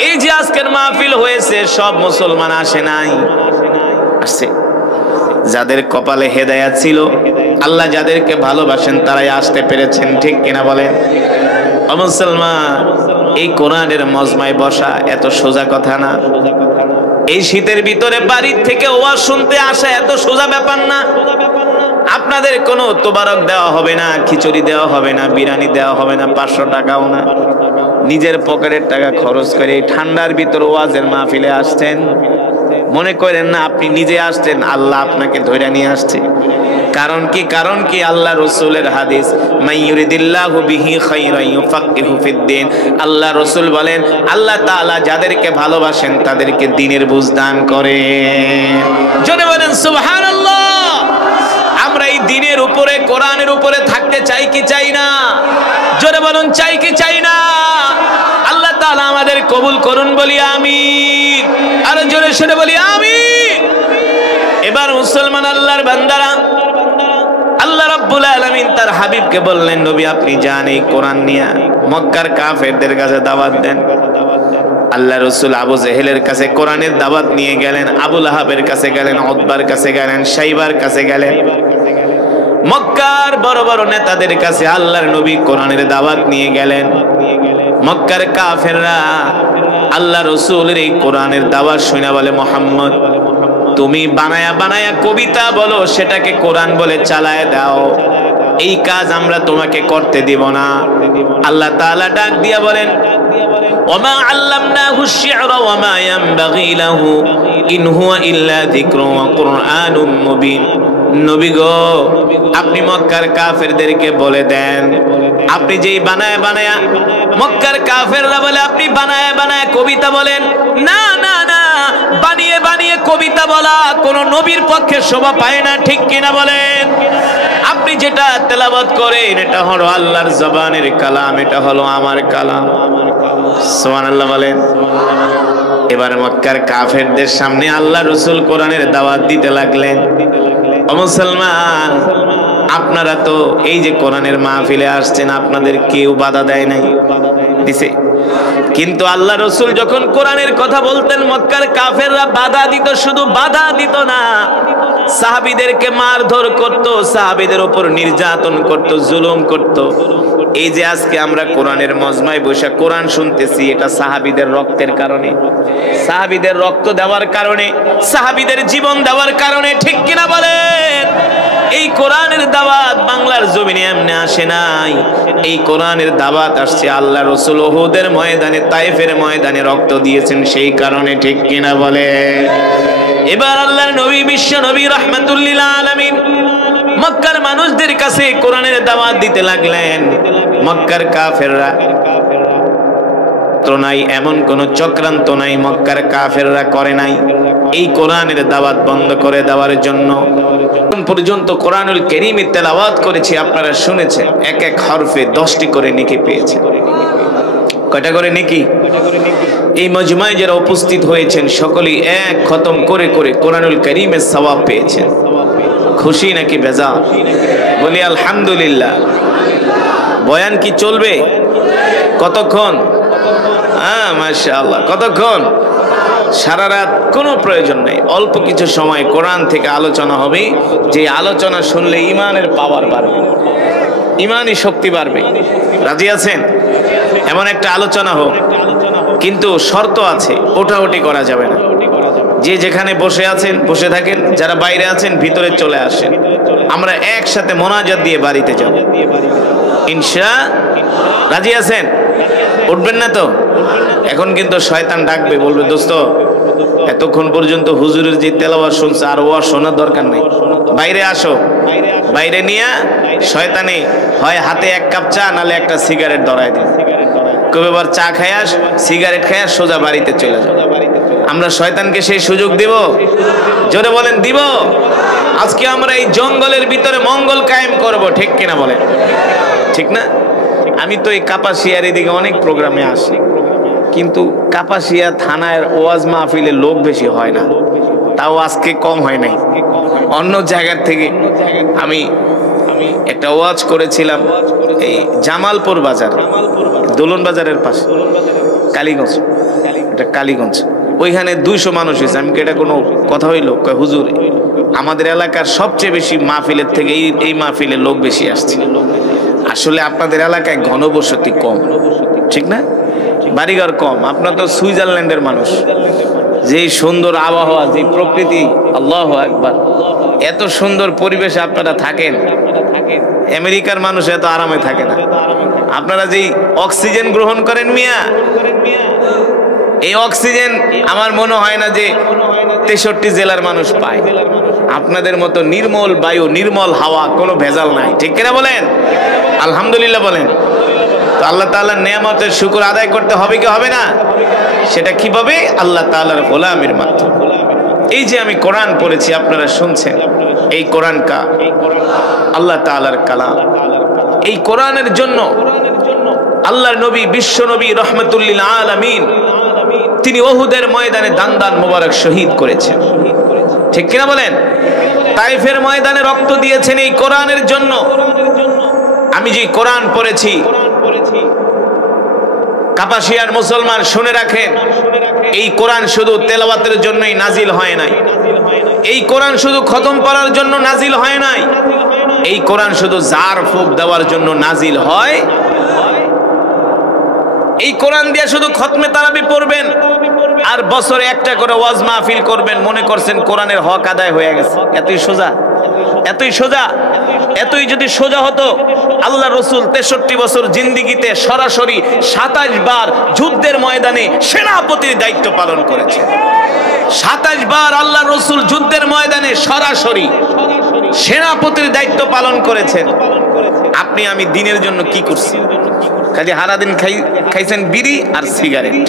এই যে আজকের মাহফিল হয়েছে, সব মুসলমান আসে নাই, আসছে। যাদের কপালে হেদায়েত ছিল, আল্লাহ যাদেরকে ভালোবাসেন, তারাই আসতে পেরেছেন। ঠিক কিনা বলেন? ও মুসলমান, এই কোরআনের মজমায় বসা এত সোজা কথা না। এই শীতের ভিতরে বাড়ির থেকে ওয়াজ শুনতে আসা এত সোজা ব্যাপার না। আপনাদের কোনো তোবারক দেওয়া হবে না, খিচুড়ি দেওয়া হবে না, বিরিয়ানি দেওয়া হবে না, 500 টাকাও না। নিজের পকেটের টাকা খরচ করে ঠান্ডার ভিতর ওয়াজের মাহফিলে আসছেন। মনে করেন না আপনি নিজে আসছেন, আল্লাহ আপনাকে ধরে নিয়ে আসছে। কারণ কি? কারণ কি? আল্লাহ রাসূলের হাদিস, মাইয়ুরিদিল্লাহু বিহি খায়রান ইউফাক্কিহু ফিদ্দীন। আল্লাহ রাসূল বলেন, আল্লাহ তাআলা যাদেরকে ভালোবাসেন তাদেরকে দ্বীনের বুঝ দান করেন। জোরে বলেন সুবহানাল্লাহ। আমরা এই দ্বীনের উপরে, কোরআনের উপরে থাকতে চাই কি চাই না? জোরে বলুন, চাই কি চাই না? আল্লাহ তাআলা আমাদের কবুল করুন, বলি আমিন। আর জোরে সরে বলি আমিন। এবার মুসলমান আল্লাহর বান্দারা, আল্লাহ রাব্বুল আলামিন তার হাবিবকে বললেন, নবী আপনি যান, এই কোরআন নিয়ে মক্কার কাফেরদের কাছে দাওয়াত দেন। আল্লাহ রাসূল আবু জেহেলের কাছে কোরআনের দাওয়াত নিয়ে গেলেন, আবু লাহাবের কাছে গেলেন, উতবার কাছে গেলেন, শাইবার কাছে গেলেন। মক্কার বড় বড় নেতাদের কাছে আল্লাহর নবী কোরআনের দাওয়াত নিয়ে গেলেন। মক্কার কাফেররা আল্লাহ রাসূলের এই কোরআনের দাওয়াত শুনে বলে, মুহাম্মদ তুমি বানায়া বানায়া কবিতা বলো, সেটাকে কোরআন বলে চালায় দাও, এই কাজ আমরা তোমাকে করতে দিব না। আল্লাহ তাআলা ডাক দিয়া বলেন, ওমা আল্লামনাহু আশ-শি'রা ওয়া মা ইয়ানবাগি লাহু ইন হুয়া ইল্লা যিকরুন ওয়া কুরআনুম মুবিন। নবী গো, আপনি মক্কার কাফেরদেরকে বলে দেন, আপনি যেই বানায়া বানায়া, মক্কার কাফেররা বলে আপনি বানায়া বানায়া কবিতা বলেন। না না না, বানিয়ে বানিয়ে কবিতা বলা কোন নবীর পক্ষে শোভা পায় না। ঠিক কিনা বলেন? আপনি যেটা তেলাওয়াত করেন এটা হলো আল্লাহর জবানের কালাম, এটা হলো আমার কালাম। সুবহানাল্লাহ বলেন। এবার মক্কার কাফেরদের সামনে আল্লাহ রাসূল কোরআনের দাওয়াত দিতে লাগলেন। ও মুসলমান, আপনারা তো এই যে কোরআনের মাহফিলে আসছেন, আপনাদের কেউ বাধা দেয় নাই, দিছে। কিন্তু আল্লাহ রাসূল যখন কোরআনের কথা বলতেন, মক্কার কাফেররা বাধা দিত। শুধু বাধা দিত না, সাহাবীদেরকে মারধর করত, সাহাবীদের উপর নির্যাতন করত, জুলুম করত। এই যে আজকে আমরা কোরআনের মজমায় বসে কোরআন শুনতেছি, এটা সাহাবীদের রক্তের কারণে, সাহাবীদের রক্ত দেওয়ার কারণে, সাহাবীদের জীবন দেওয়ার কারণে। ঠিক কিনা বলেন? এই কোরআনের দাওয়াত বাংলার জমিনে এমনি আসে নাই। এই কোরআনের দাওয়াত আসছে আল্লাহ রাসূল উহুদের ময়দানে, তায়েফের ময়দানে রক্ত দিয়েছেন, সেই কারণে। ঠিক কিনা বলে? এবার আল্লাহর নবী, বিশ্ব নবী রাহমাতুল লিল আলামিন মক্কার মানুষদের কাছে কোরআনের দাওয়াত দিতে লাগলেন। মক্কার কাফেররা নাই, এমন কোন চক্রান্ত নাই মক্কার কাফেররা করে নাই এই কোরআনের দাওয়াত বন্ধ করে দেওয়ার জন্য। পর্যন্ত কোরআনুল কারীমে তেলাওয়াত করেছি, আপনারা শুনেছেন, এক এক হরফে 10টি করে নেকি পেয়েছেন। কয়টা করে নেকি? এই মজমায় যারা উপস্থিত হয়েছেন সকলেই এক খতম করে করে কোরআনুল কারীমের সওয়াব পেয়েছেন। খুশি নাকি বেজার? বলি আলহামদুলিল্লাহ। বয়ান কি চলবে? কতক্ষণ? হ্যাঁ মাশাআল্লাহ। কতক্ষণ? সারা রাত। কোনো প্রয়োজন নেই, অল্প কিছু সময় কোরআন থেকে আলোচনা হবে, যে আলোচনা শুনলে ইমানের পাওয়ার বাড়বে, ইমানি শক্তি বাড়বে। রাজি আছেন? এমন একটা আলোচনা হোক, কিন্তু শর্ত আছে, ওঠাউঠি করা যাবে না। যে যেখানে বসে আছেন বসে থাকেন, যারা বাইরে আছেন ভিতরে চলে আসেন, আমরা একসাথে মোনাজাত দিয়ে বাড়িতে যাব ইনশাআল্লাহ। রাজি আছেন? উঠবেন না তো? এখন কিন্তু শয়তান ডাকবে, বলবে দোস্ত এতক্ষণ পর্যন্ত হুজুরের যে তেলাওয়াত শুনছে আর ওয়াজ শোনার দরকার নেই, বাইরে আসো। বাইরে নিয়ে শয়তানে হয় হাতে এক কাপ চা নালে একটা সিগারেট ধরায় দিন, কবে বার চা খায়া সিগারেট খায়া সোজা বাড়িতে চলে যাও। আমরা শয়তানকে সেই সুযোগ দিব? জোরে বলেন দিব? আজকে আমরা এই জঙ্গলের ভিতরে মঙ্গল কায়েম করব, ঠিক কিনা বলেন? ঠিক না? আমি তো এই কাপাসিয়ার এদিকে অনেক প্রোগ্রামে আসি, কিন্তু কাপাসিয়া থানার ওয়াজ মাহফিলে লোক বেশি হয় না, তাও আজকে কম হয় নাই। অন্য জায়গার থেকে আমি একটা ওয়াজ করেছিলাম এই জামালপুর বাজার, দোলন বাজারের পাশে, কালীগঞ্জ, এটা কালীগঞ্জ। ওইখানে 200 মানুষ হয়েছে। আমি এটা কোনো কথা হইল? হুজুর আমাদের এলাকার সবচেয়ে বেশি মাহফিলের থেকে এই মাহফিলে লোক বেশি আসছে। আসলে আপনাদের এলাকায় ঘনবসতি কম, ঠিক না? বাড়িঘর কম। আপনার তো সুইজারল্যান্ডের মানুষ, যে সুন্দর আবহাওয়া, যে প্রকৃতি, আল্লাহু আকবার, এত সুন্দর পরিবেশে আপনারা থাকেন। আমেরিকার মানুষ এত আরামে থাকে না। আপনারা যে অক্সিজেন গ্রহণ করেন মিয়া, এই অক্সিজেন আমার মনে হয় না যে 63 জেলার মানুষ পায়। আপনাদের মতো নির্মল বায়ু, নির্মল হাওয়া, কোনো ভেজাল নাই, ঠিক কিনা বলেন? আলহামদুলিল্লাহ বলেন। তো আল্লাহ তাআলার নিয়ামতের শুকর আদায় করতে হবে কি হবে না? সেটা কিভাবে? আল্লাহ তাআলার গোলামের মাধ্যমে। এই যে আমি কোরআন পড়েছি, আপনারা শুনছেন, এই কোরআন কা আল্লাহ তাআলার কালাম। এই কোরআনের জন্য আল্লাহর নবী, বিশ্ব নবী রাহমাতুল লিল আলামিন, তিনি উহুদের ময়দানে দান মোবারক শহীদ করেছেন, ঠিক কিনা বলেন? তাইফের ময়দানে রক্ত দিয়েছেন এই কোরআনের জন্য। আমি যে কোরআন পড়েছি, কাপাসিয়ার মুসলমান শুনে রাখেন, এই কোরআন শুধু তেলাওয়াতের জন্যই নাজিল হয় নাই, এই কোরআন শুধু খতম করার জন্য নাজিল হয় নাই, এই কোরআন শুধু জার ফুক দেওয়ার জন্য নাজিল হয়। এই কোরআন দিয়ে শুধু খতমে তারাবি পড়বেন আর বছরে একটা করে ওয়াজ মাহফিল করবেন, মনে করছেন কোরআনের হক আদায় হয়ে গেছে। এতই সোজা, এতই সোজা। এতই যদি সোজা হতো, আল্লাহ রসুল 63 বছর জিন্দিগিতে সরাসরি 27 বার যুদ্ধের ময়দানে সেনাপতির দায়িত্ব পালন করেছে। 27 বার আল্লাহ রসুল যুদ্ধের ময়দানে সরাসরি সেনাপতির দায়িত্ব পালন করেছেন। আপনি আমি দিনের জন্য কি করছি? খালি সারাদিন খাইছেন বিড়ি আর সিগারেট।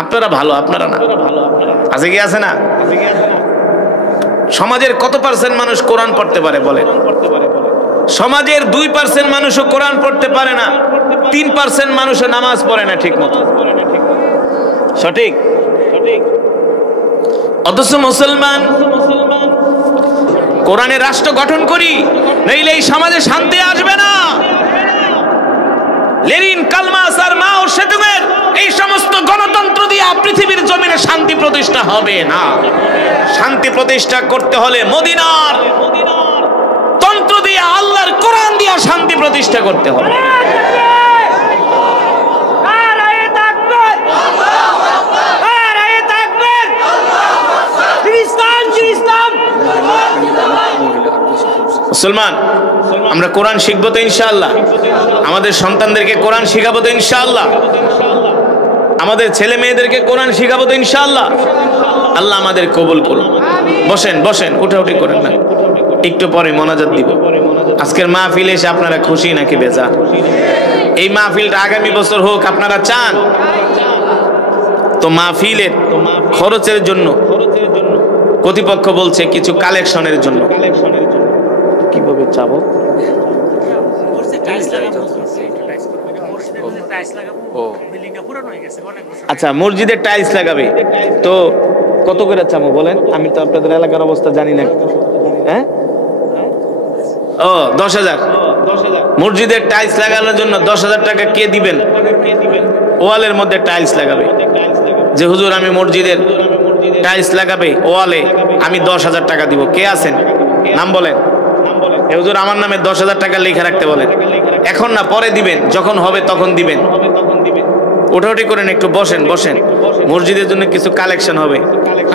আপনারা ভালো, আপনারা না। আছে কি আছে না? সমাজের কত পার্সেন্ট মানুষ কোরআন পড়তে পারে বলেন? সমাজের 2% মানুষও কোরআন পড়তে পারে না, 3% মানুষও নামাজ পড়ে না ঠিক মতো, সঠিক? অথচ মুসলমান কোরআনের রাষ্ট্র গঠন করি, নইলে এই সমাজে শান্তি আসবে না। লেনিন, কালমাস আর মাও সেতুংয়ের এই সমস্ত গণতন্ত্র দিয়ে পৃথিবীর জমিনে শান্তি প্রতিষ্ঠা হবে না। শান্তি প্রতিষ্ঠা করতে হলে মদিনার তন্ত্র দিয়ে, আল্লাহর কোরআন দিয়ে শান্তি প্রতিষ্ঠা করতে হবে। মুসলমান, আমরা কোরআন শিখবো তো ইনশাআল্লাহ? আমাদের সন্তানদেরকে কোরআন শিখাবো তো ইনশাআল্লাহ? আমাদের ছেলে মেয়েদেরকে কোরআন শিখাবো তো ইনশাআল্লাহ? আল্লাহ আমাদের কবুল করুন। বসেন বসেন, উঠাউঠি করেন না, একটু পরে মোনাজাত দিব। আজকের মাহফিলে এসে আপনারা খুশি নাকি বেজার? এই মাহফিলটা আগামী বছর হোক, আপনারা চান তো? মাহফিলের খরচের জন্য কর্তৃপক্ষ বলছে কিছু কালেকশনের জন্য। কিভাবে চাবো? আচ্ছা, মসজিদের টাইলস লাগাবে তো কত করে চাবো বলেন? আমি তো আপনাদের এলাকার অবস্থা জানি না। হ্যাঁ, ও 10,000। মসজিদের টাইলস লাগানোর জন্য 10,000 টাকা কে দিবেন? ওয়ালের মধ্যে টাইলস লাগাবে যে হুজুর আমি মসজিদের টাইলস লাগাবে ওয়ালে, আমি 10,000 টাকা দিব। কে আছেন? নাম বলেন। হুজুর আমার নামে 10,000 টাকা লিখে রাখতে বলেন। এখন না, পরে দিবেন, যখন হবে তখন দিবেন। ওঠাউঠি করেন, একটু বসেন বসেন, মসজিদের জন্য কিছু কালেকশন হবে।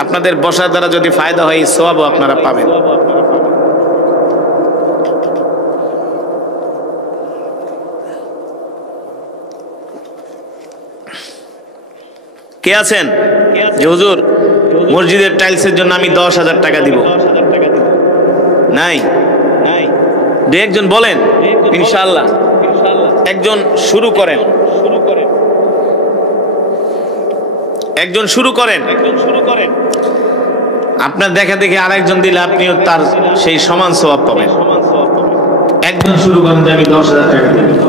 আপনাদের বসার দ্বারা যদি ফায়দা হয়, এই সওয়াবও আপনারা পাবেন। কে আছেন যে হুজুর মসজিদের টাইলসের জন্য আমি 10,000 টাকা দিব? নাই? দু একজন বলেন ইনশাআল্লাহ। একজন শুরু করেন, একজন শুরু করেন। আপনার দেখা দেখে আরেকজন দিলে আপনিও তার সেই সমান সওয়াব পাবেন। একজন শুরু করেন যে আমি 10,000 টাকা দিব।